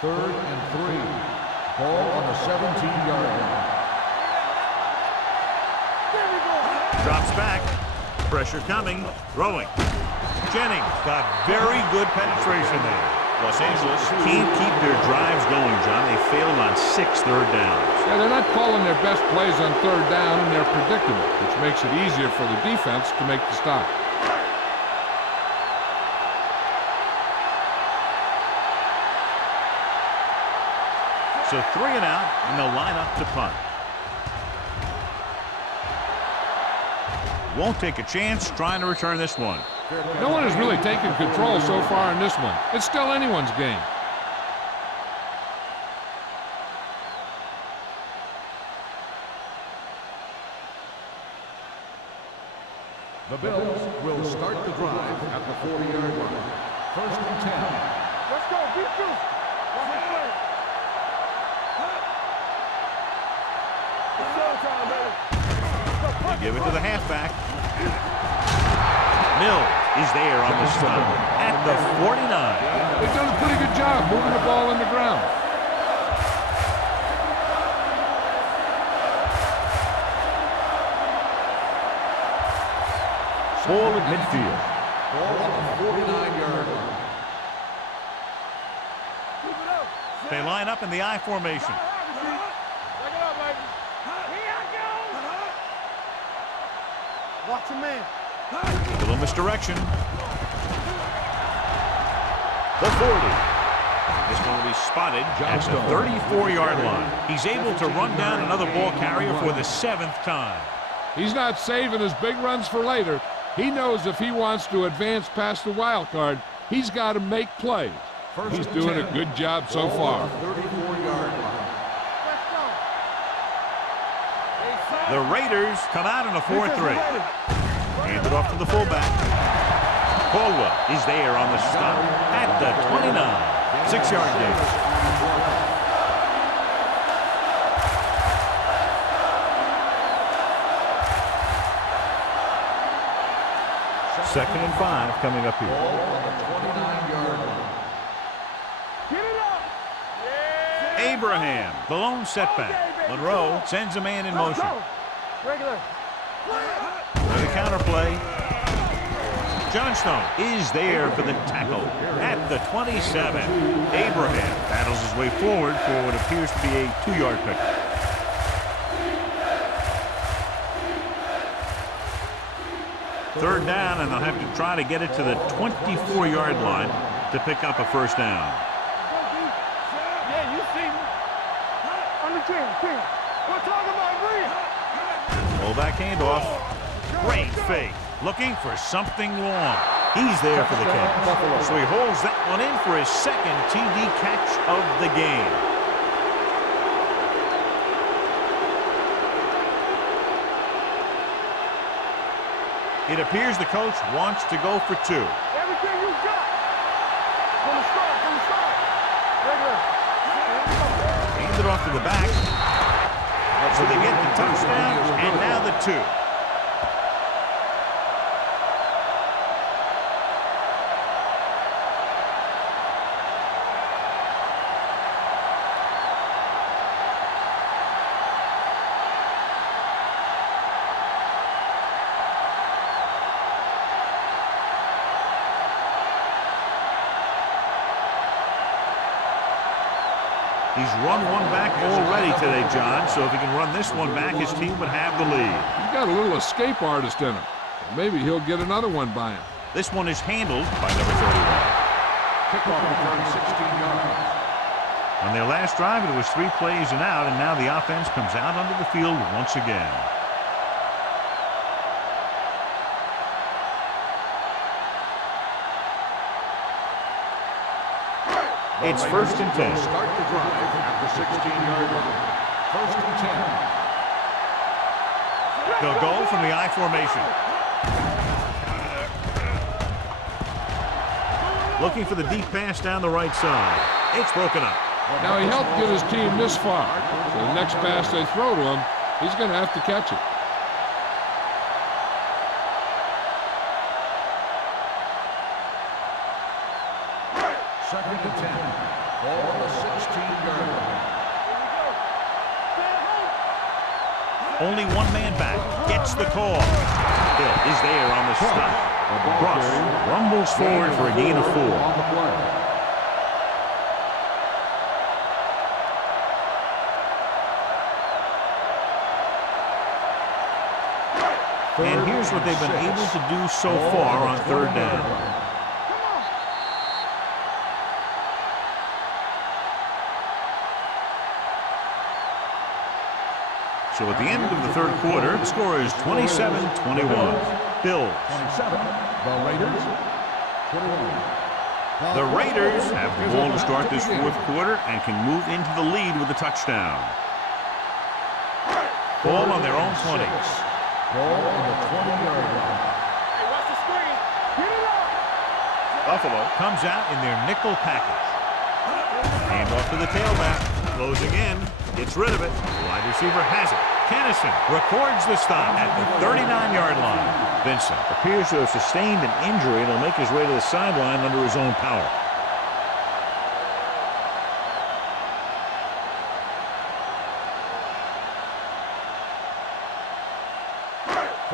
Third and 3. Ball on the 17-yard line. Drops back. Pressure coming. Throwing. Jennings got very good penetration there. Los Angeles can't keep their drives going, John. They failed on 6 third downs. Yeah, they're not calling their best plays on third down, and they're predictable, which makes it easier for the defense to make the stop. So 3 and out, and they'll line up to punt. Won't take a chance trying to return this one. No one has really taken control so far in this one. It's still anyone's game. The Bills will start the drive at the 40-yard line. First and 10. Let's go. Beat you. Watch the play. It's showtime, baby. They give it to the halfback. Mills is there on the stop at the 49. They've done a pretty good job moving the ball in the ground. Ball at midfield. Ball on the 49-yard line. Keep it up. They line up in the I formation. Check it out, baby. Here I go. Watch your man. Little misdirection. The 40. This one will be spotted at the 34-yard line. He's able to run down another ball carrier for the 7th time. He's not saving his big runs for later. He knows if he wants to advance past the wild card, he's got to make plays. He's doing a good job so far. 34-yard line. Let's go. The Raiders come out in a 4-3. Hand it off to the fullback. Caldwell is there on the stop at the 29. 6-yard gain. Second and 5 coming up here. Ball on the 29-yard line. Get it up. Yeah. Abraham, the lone setback. Monroe sends a man in motion. Go. Regular. For the counterplay. Johnstone is there for the tackle at the 27. Abraham battles his way forward for what appears to be a 2-yard pickup. Third down, and they'll have to try to get it to the 24-yard line to pick up a first down. Yeah, you see me. On the 10. We're talking about green. Fullback handoff. Great fake. Looking for something long. He's there for the catch. So he holds that one in for his second TD catch of the game. It appears the coach wants to go for 2. Everything you got. From the start. Regular. Hand it off to the back. So they get the touchdown, and now the 2. He's run one back already today, John, so if he can run this one back, his team would have the lead. He's got a little escape artist in him. Maybe he'll get another one by him. This one is handled by number 31. Kickoff return 16 yards. On their last drive, it was 3 plays and out, and now the offense comes out onto the field once again. It's first and 10. Start the drive at the 16-yard line. First and 10. They'll go from the I formation. Looking for the deep pass down the right side. It's broken up. Now, he helped get his team this far. So the next pass they throw to him, he's going to have to catch it. Second and 10. Ball on the 16-yard line. Only one man back. Gets the call. Bill is there on the stop. Ross rumbles forward for a gain of 4. On the play. And here's what they've been able to do so far on third down. So at the end of the third quarter, the score is 27-21. Bills. 27. The Raiders. 21. The Raiders have the ball to start this fourth quarter and can move into the lead with a touchdown. Ball on their own 20. Ball on the 20-yard line. Hey, watch the screen. Get it up. Buffalo comes out in their nickel package. Hand off to the tailback. Closing in. Gets rid of it. Wide receiver has it. Kennison records the stop at the 39-yard line. Vincent appears to have sustained an injury and will make his way to the sideline under his own power.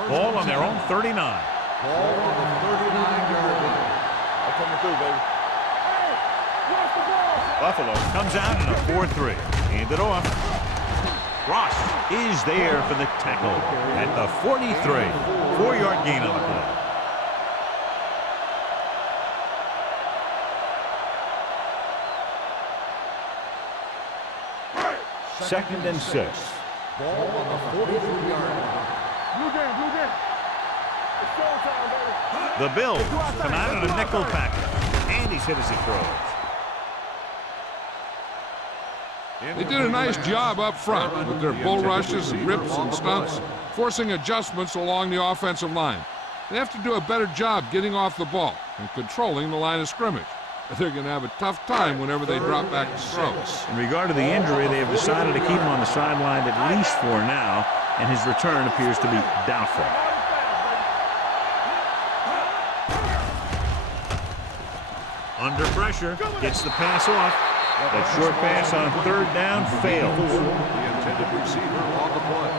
Ball on their own 39. Ball on the 39-yard line. I'm coming through, baby. Hey, watch the ball. Buffalo comes out in a 4-3. Hand it off. Ross is there for the tackle at the 43. 4-yard gain on the play. Second and 6. Ball on the 43-yard line. Blue game, blue game. It's showtime, baby. The Bills come out in a nickel package. And he's hit as he throws. They did a nice job up front with their bull rushes and rips and stunts, forcing adjustments along the offensive line. They have to do a better job getting off the ball and controlling the line of scrimmage. They're going to have a tough time whenever they drop back to throw. In regard to the injury, they have decided to keep him on the sideline at least for now, and his return appears to be doubtful. Under pressure, gets the pass off. That short pass on third down fails. The intended receiver on the play.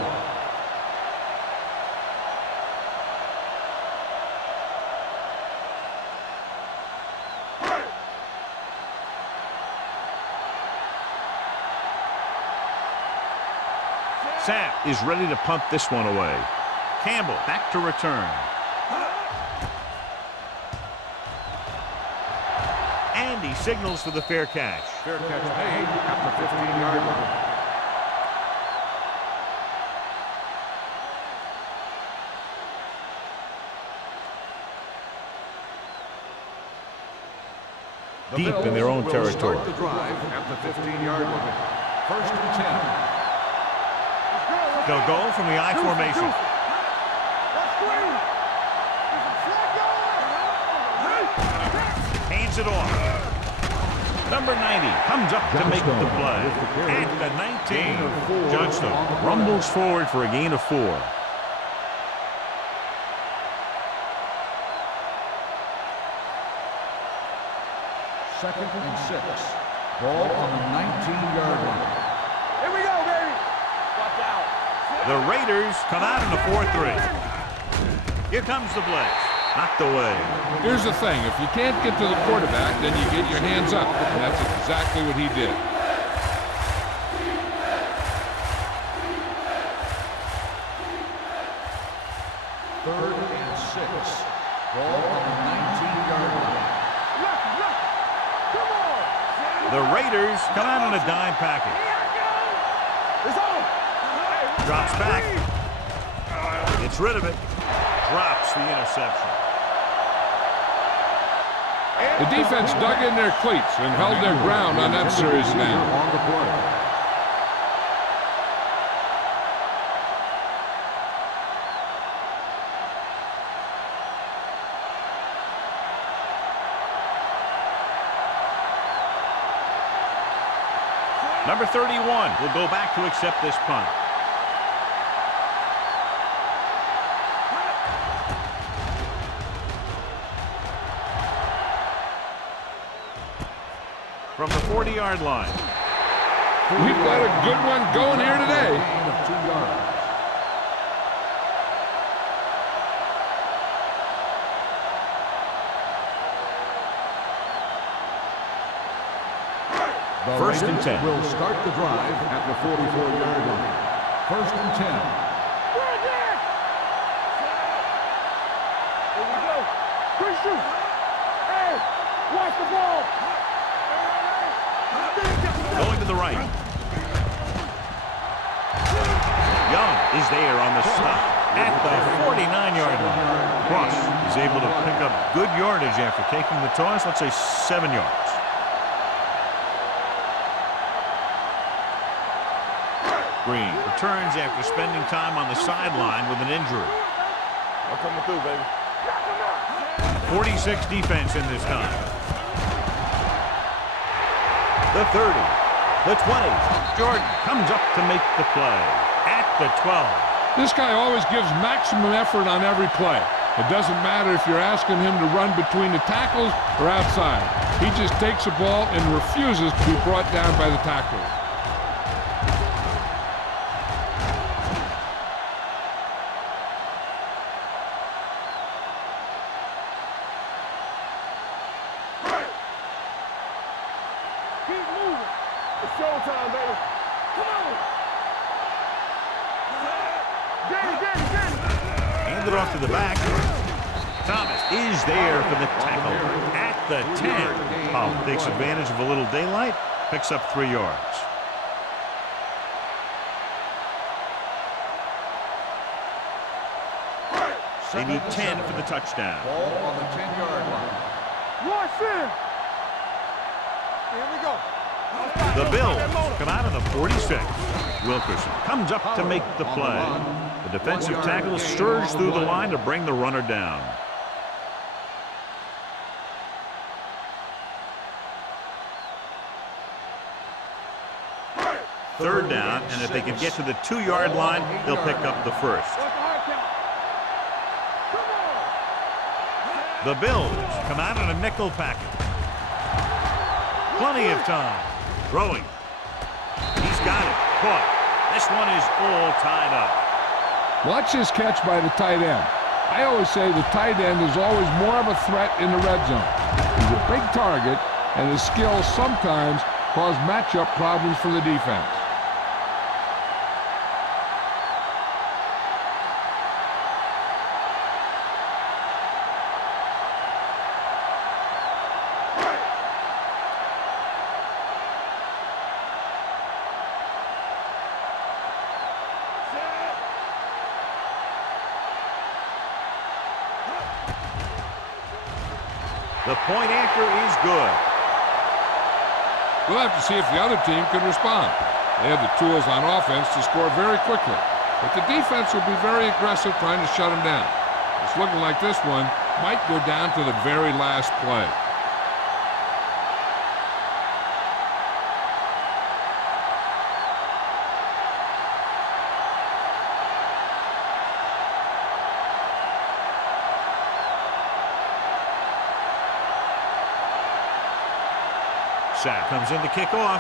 Sapp is ready to punt this one away. Campbell back to return. And he signals for the fair catch. Fair catch made at the 15-yard line. Deep in their own territory. Start the drive at the 15-yard line. First and 10. They'll go from the I formation. Hands it off. Number 90 comes up to make the play. At the 19, Johnstone rumbles forward for a gain of 4. Second and 6. Ball on the 19-yard line. Here we go, baby. Watch out. The Raiders come out in a 4-3. Here comes the blitz. Knocked away. Here's the thing. If you can't get to the quarterback, then you get your hands up. And that's exactly what he did. Third and 6. Ball on the 19-yard line. Come on. The Raiders come out in a dime package. It's on. Drops back. Gets rid of it. Drops the interception. The defense dug in their cleats and held their ground on that series down. On the play. Number 31 will go back to accept this punt. from the 40-yard line. We've got a good one going here today. Gain of 2 yards. The First and Raiders 10. will start the drive at the 44-yard line. First and 10. Here we go. Christian. Hey, watch the ball. Going to the right. Young is there on the stop at the 49-yard line. Cross is able to pick up good yardage after taking the toss, let's say 7 yards. Green returns after spending time on the sideline with an injury. I'm coming through, baby. 46 defense in this time. The 30, the 20. Jordan comes up to make the play at the 12. This guy always gives maximum effort on every play. It doesn't matter if you're asking him to run between the tackles or outside. He just takes the ball and refuses to be brought down by the tacklers. Showtime, baby. Come on. Hand it off to the back. Thomas is there for the tackle at the 10. Oh, takes advantage of a little daylight. Picks up 3 yards. They need 10 for the touchdown. Ball on the 10-yard line. Watch in. Here we go. The Bills come out of the 46. Wilkerson comes up to make the play. The defensive tackle surges through the line to bring the runner down. Third down, and if they can get to the 2-yard line, they'll pick up the first. The Bills come out in a nickel package. Plenty of time. Throwing. He's got it. Caught. This one is all tied up. Watch this catch by the tight end. I always say the tight end is always more of a threat in the red zone. He's a big target, and his skills sometimes cause matchup problems for the defense. The point after is good. We'll have to see if the other team can respond. They have the tools on offense to score very quickly, but the defense will be very aggressive trying to shut them down. It's looking like this one might go down to the very last play. Sack comes in to kick off.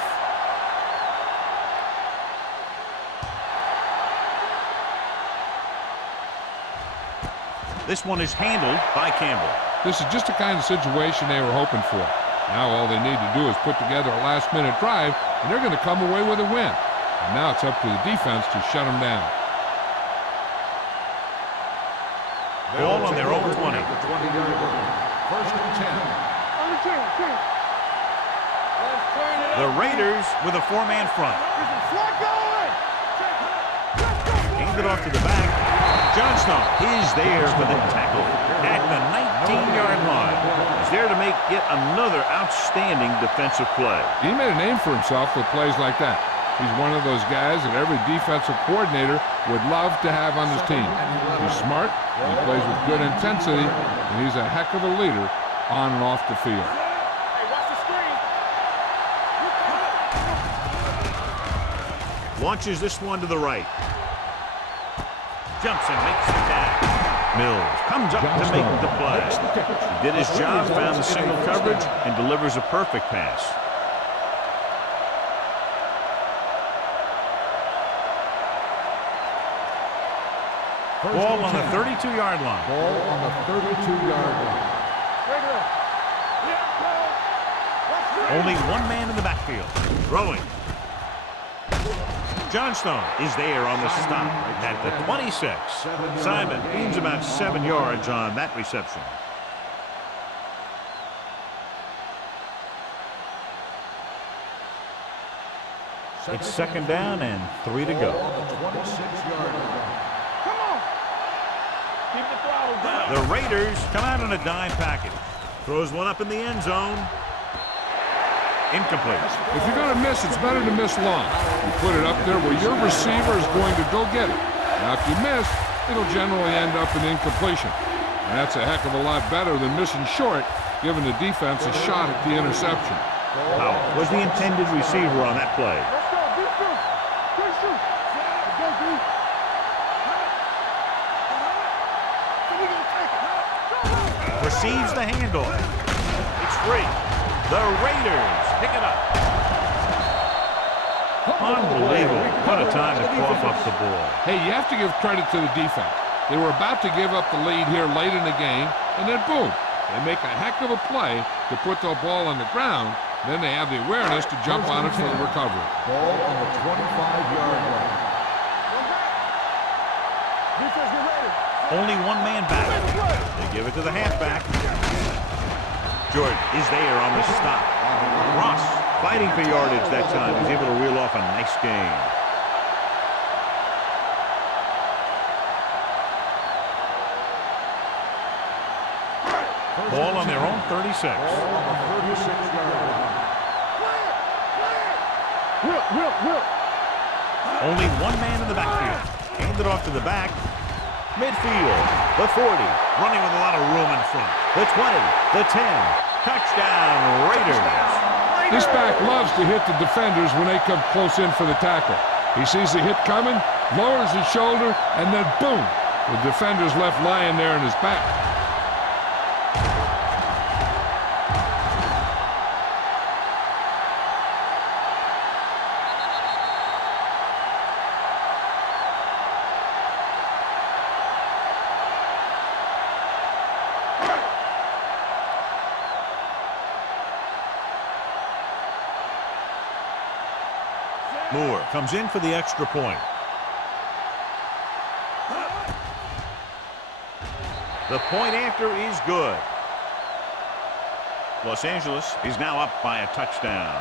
This one is handled by Campbell. This is just the kind of situation they were hoping for. Now all they need to do is put together a last-minute drive, and they're going to come away with a win. And now it's up to the defense to shut them down. Ball on their own 20. The 20-yard line. First and 10. On the 10. The Raiders with a 4-man front. Hand it off to the back. Johnstone is there for the tackle at the 19-yard line. He's there to make yet another outstanding defensive play. He made a name for himself with plays like that. He's one of those guys that every defensive coordinator would love to have on his team. He's smart, he plays with good intensity, and he's a heck of a leader on and off the field. Launches this one to the right. Jumps and makes the tag. Mills comes up to make the play. He did his job, found the single coverage, and delivers a perfect pass. Ball on the 32-yard line. Ball on the 32-yard line. Only one man in the backfield. Throwing. Johnstone is there on the stop at the 26. Simon gains about 7 yards on that reception. It's second down and 3 to go. On the 26-yard line. Come on. Keep the throttle down. The Raiders come out on a dime package. Throws one up in the end zone. Incomplete. If you're going to miss, it's better to miss long. You put it up there where your receiver is going to go get it. Now, if you miss, it'll generally end up in incompletion. And that's a heck of a lot better than missing short, giving the defense a shot at the interception. How was the intended receiver on that play? Let's go. Deep shoot. Quick shoot. Let's go, D. We gonna take it. Receives the handoff. It's free. The Raiders pick it up. Unbelievable. What a time to cough up the ball. Hey, you have to give credit to the defense. They were about to give up the lead here late in the game, and then boom, they make a heck of a play to put the ball on the ground. Then they have the awareness to jump on it for the recovery. Ball on the 25-yard line. Defense, get ready. Only one man back. They give it to the halfback. Jordan is there on the stop. Ross fighting for yardage that time. He's able to reel off a nice gain. Ball on their own 36. Ball on the 36-yard line. Whip. Only one man in the backfield. Hand it off to the back. Midfield. The 40. Running with a lot of room in front. The 20. The 10. Touchdown, Raiders. This back loves to hit the defenders when they come close in for the tackle. He sees the hit coming, lowers his shoulder, and then boom, the defender's left lying there in his back. Moore comes in for the extra point. The point after is good. Los Angeles is now up by a touchdown.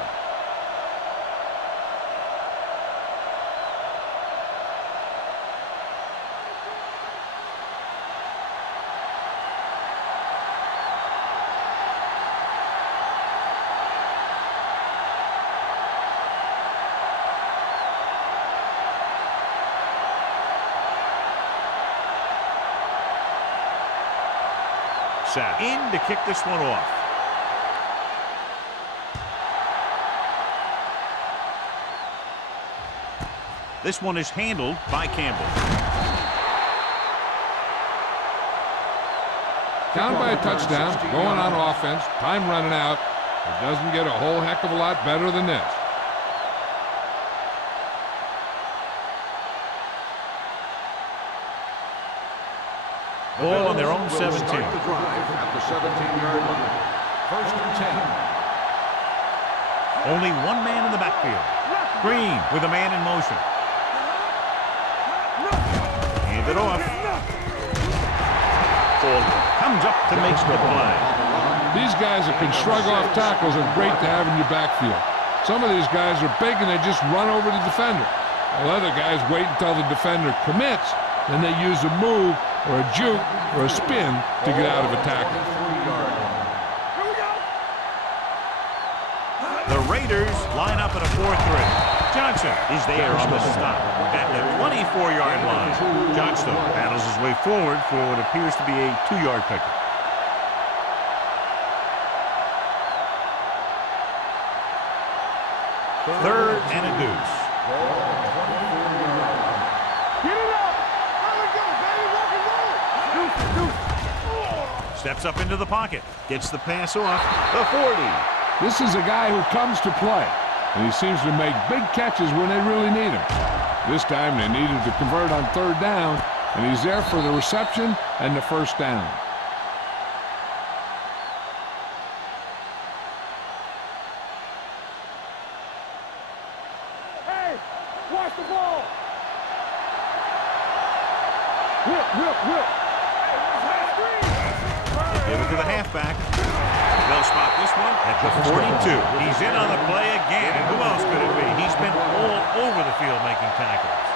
In to kick this one off. This one is handled by Campbell. Down by a touchdown, going on offense, time running out. It doesn't get a whole heck of a lot better than this. Ball on their own 17. Start the drive at the 17-yard line. First and 10. Only one man in the backfield. Green with a man in motion. Hand it off. Ford comes up to make the play. These guys that can shrug off tackles are great to have in your backfield. Some of these guys are big and they just run over the defender. While other guys wait until the defender commits, then they use a move or a juke or a spin to get out of a tackle. The Raiders line up at a 4-3. Johnson is there on the stop at the 24-yard line. Johnson battles his way forward for what appears to be a 2-yard pickup. Third and a deuce. Get it up. There we go, baby. Rock and roll. Steps up into the pocket. Gets the pass off. The 40. This is a guy who comes to play, and he seems to make big catches when they really need him. This time they needed to convert on third down, And he's there for the reception and the first down. Hey, watch the ball. Whip. Give it to the halfback. They'll spot this one at the 42. He's in on the play again. And who else could it be? He's been all over the field making tackles.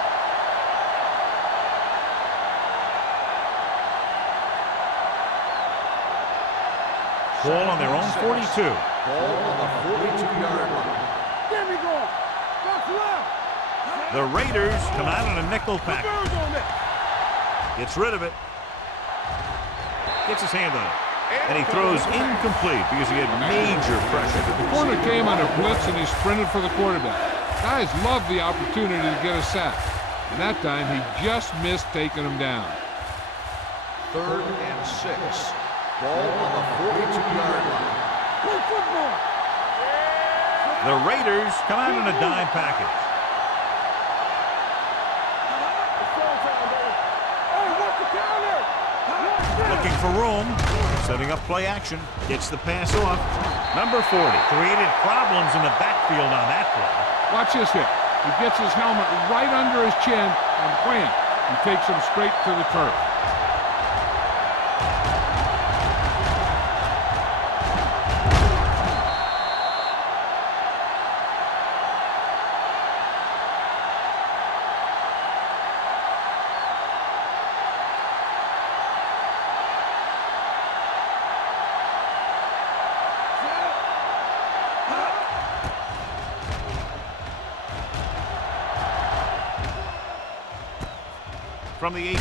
Ball on their own 42. Ball on the 42-yard line. There we go. Box left. The Raiders come out in a nickel pack. Gets rid of it. Gets his hand on it. And he throws incomplete because he had major pressure. The corner came on a blitz and he sprinted for the quarterback. Guys love the opportunity to get a sack. And that time he just missed taking him down. 3rd and 6. Ball on the 42-yard line. Play football. The Raiders come out in a dime package. Looking for room. Setting up play action. Gets the pass off. Number 40 created problems in the backfield on that play. Watch this hit. He gets his helmet right under his chin and wham, he takes him straight to the turf. From the 18.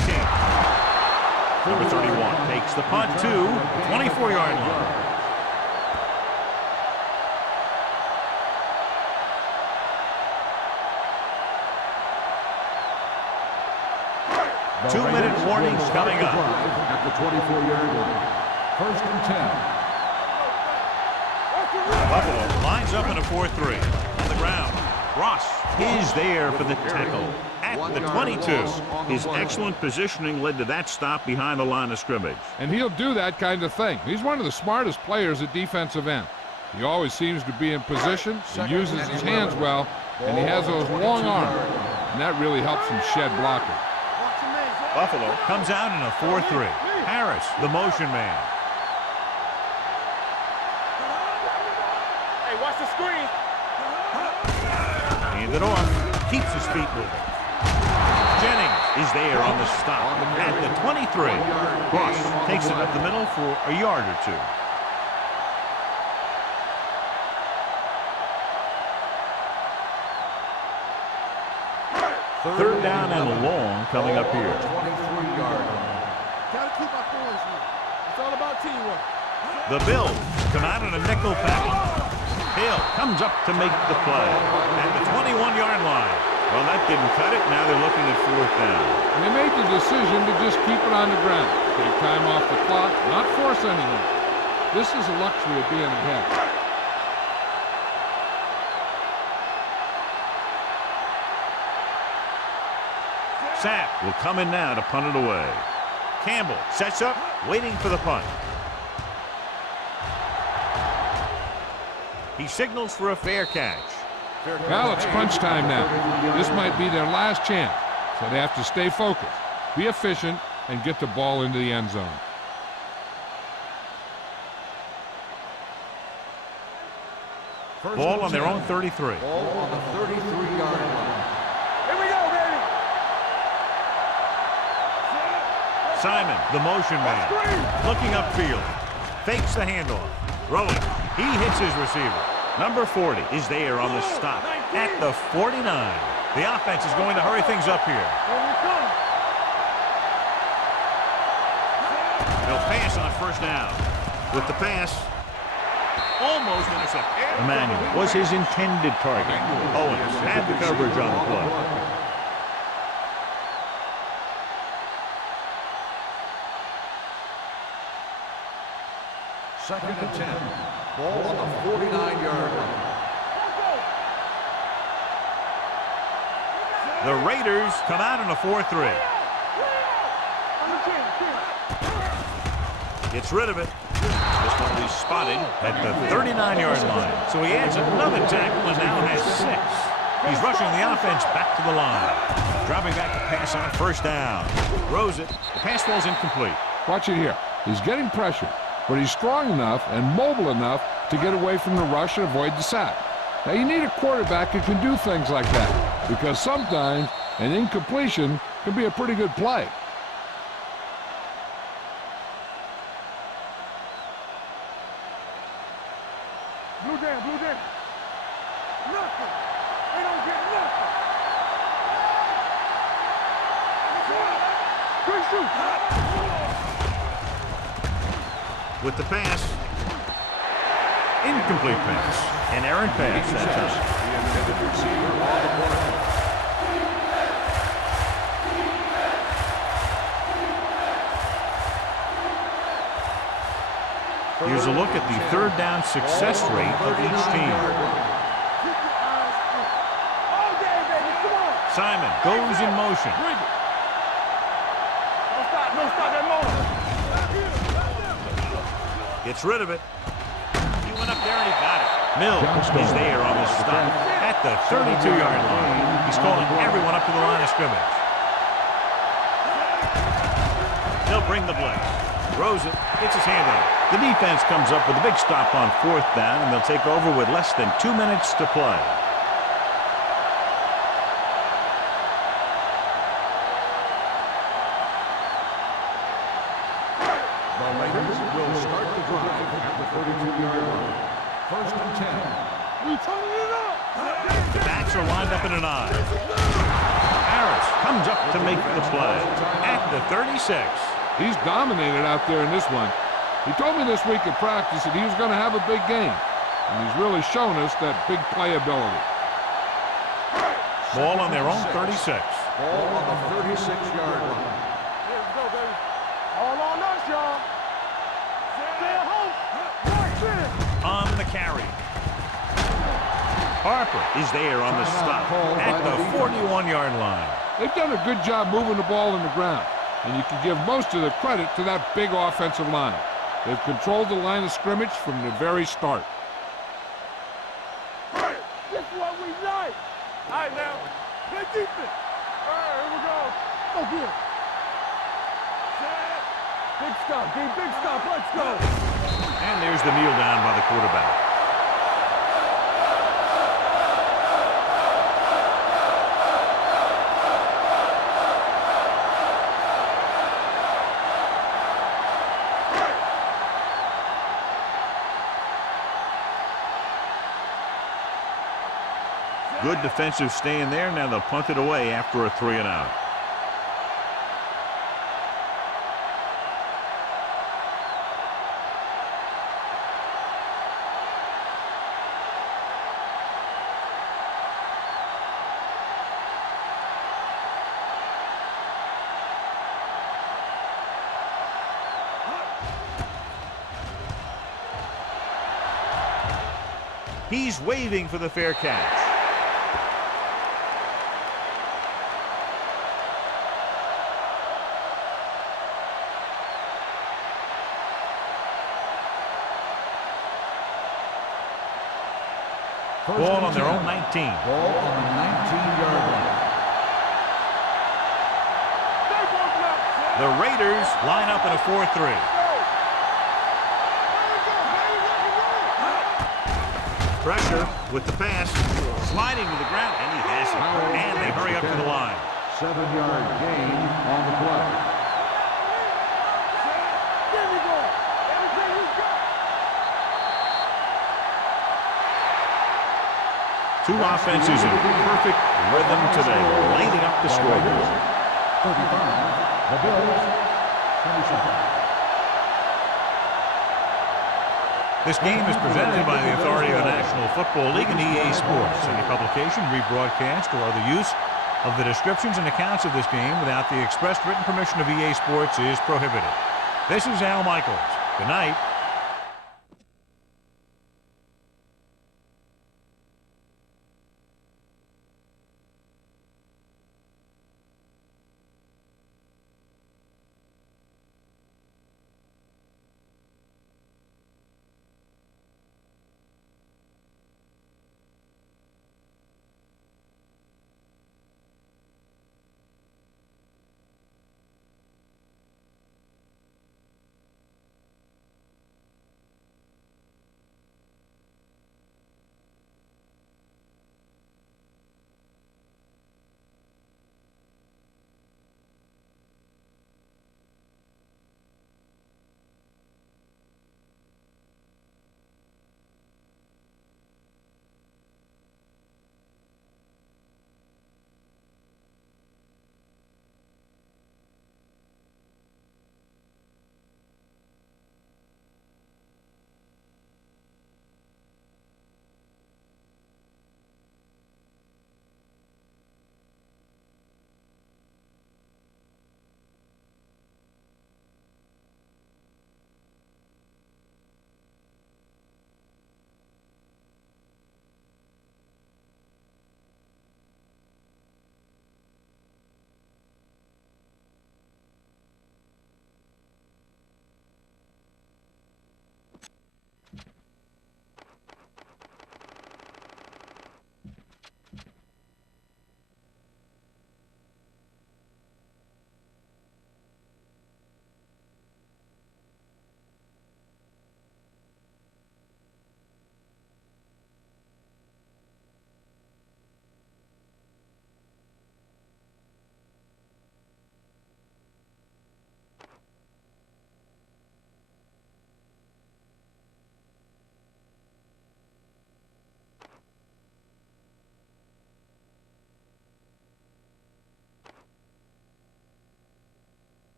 Number 31 takes the punt to 24-yard line. Two-minute warnings coming up. At the 24-yard line. 1st and 10. Buffalo lines up in a 4-3. On the ground. Ross is there for the tackle at the 22. His excellent positioning led to that stop behind the line of scrimmage. And he'll do that kind of thing. He's one of the smartest players at defensive end. He always seems to be in position, he uses his hands well, and he has those long arms. And that really helps him shed blocking. Buffalo comes out in a 4-3. Harris, the motion man. Hey, watch the screen. Hand it off. Keeps his feet moving. Jennings is there on the stop at the 23. Ross takes it up the middle for a yard or two. Third down and long coming up here. 23-yard line. Gotta keep our points here. It's all about teamwork. The Bills come out in a nickel package. Hill comes up to make the play at the 21-yard line. Well, that didn't cut it. Now they're looking at 4th down. And they made the decision to just keep it on the ground. Take time off the clock, not force anything. This is a luxury of being ahead. Sapp will come in now to punt it away. Campbell sets up, waiting for the punt. He signals for a fair catch. Well, it's crunch time now. This might be their last chance, so they have to stay focused, be efficient, and get the ball into the end zone. Ball on their own 33. Ball on the 33-yard line. Here we go, baby. Simon, the motion man, looking upfield. Fakes the handoff. Throwing. He hits his receiver. Number 40 is there on the stop at the 49. The offense is going to hurry things up here. They'll pass on 1st down. With the pass, almost intercepted. Emmanuel was his intended target. Owens had the coverage on the play. Second and 10. Ball on the 49-yard line. The Raiders come out in a 4-3. Gets rid of it. This one will be spotted at the 39-yard line. So he adds another tackle and now has 6. He's rushing the offense back to the line. Dropping back to pass on first down. Throws it. The pass falls incomplete. Watch it here. He's getting pressure, but he's strong enough and mobile enough to get away from the rush and avoid the sack. Now, you need a quarterback who can do things like that, because sometimes an incompletion can be a pretty good play. Blue down, blue down. Nothing. They don't get nothing. Good shoot. With the pass. Incomplete pass. An errant pass that time. The intended receiver on the play. Here's a look at the third down success rate of each team. All day, baby. Come on. Simon goes in motion. Don't stop. Don't stop that motor. Gets rid of it. He went up there and he got it. Mills is there on the stop at the 32-yard line. He's calling everyone up to the line of scrimmage. He'll bring the blitz. Throws it. Gets his hand on it. The defense comes up with a big stop on fourth down, and they'll take over with less than 2 minutes to play. The Raiders will start the drive at the 32-yard line. First and 10. We turning it up. The backs are lined up in an I. Harris comes up to make the play at the 36. He's dominated out there in this one. He told me this week at practice that he was going to have a big game, and he's really shown us that big playability. Ball on their own 36. Ball on the 36-yard line. Here we go, baby. All on us, y'all. Stay at home. Watch it. On the carry. Harper is there on the stop at the 41-yard line. They've done a good job moving the ball in the ground, and you can give most of the credit to that big offensive line. They've controlled the line of scrimmage from the very start. This is what we like. All right, now. Play defense. All right, here we go. Go get it. Big stop, D. Big stop. Let's go. And there's the kneel down by the quarterback. Good defensive stand there. Now they'll punt it away after a 3 and out. He's waving for the fair catch. Ball on their own 19. Ball on the 19-yard line. The Raiders line up in a 4-3. Pressure with the pass. Sliding to the ground, and he has it. And they hurry up to the line. 7-yard gain on the play. Two offenses in perfect rhythm today, lining up the scoreboard. 35, the Bills, 27. This game is presented by the authority of the National Football League and EA Sports. Any publication, rebroadcast, or other use of the descriptions and accounts of this game without the express written permission of EA Sports is prohibited. This is Al Michaels. Good night.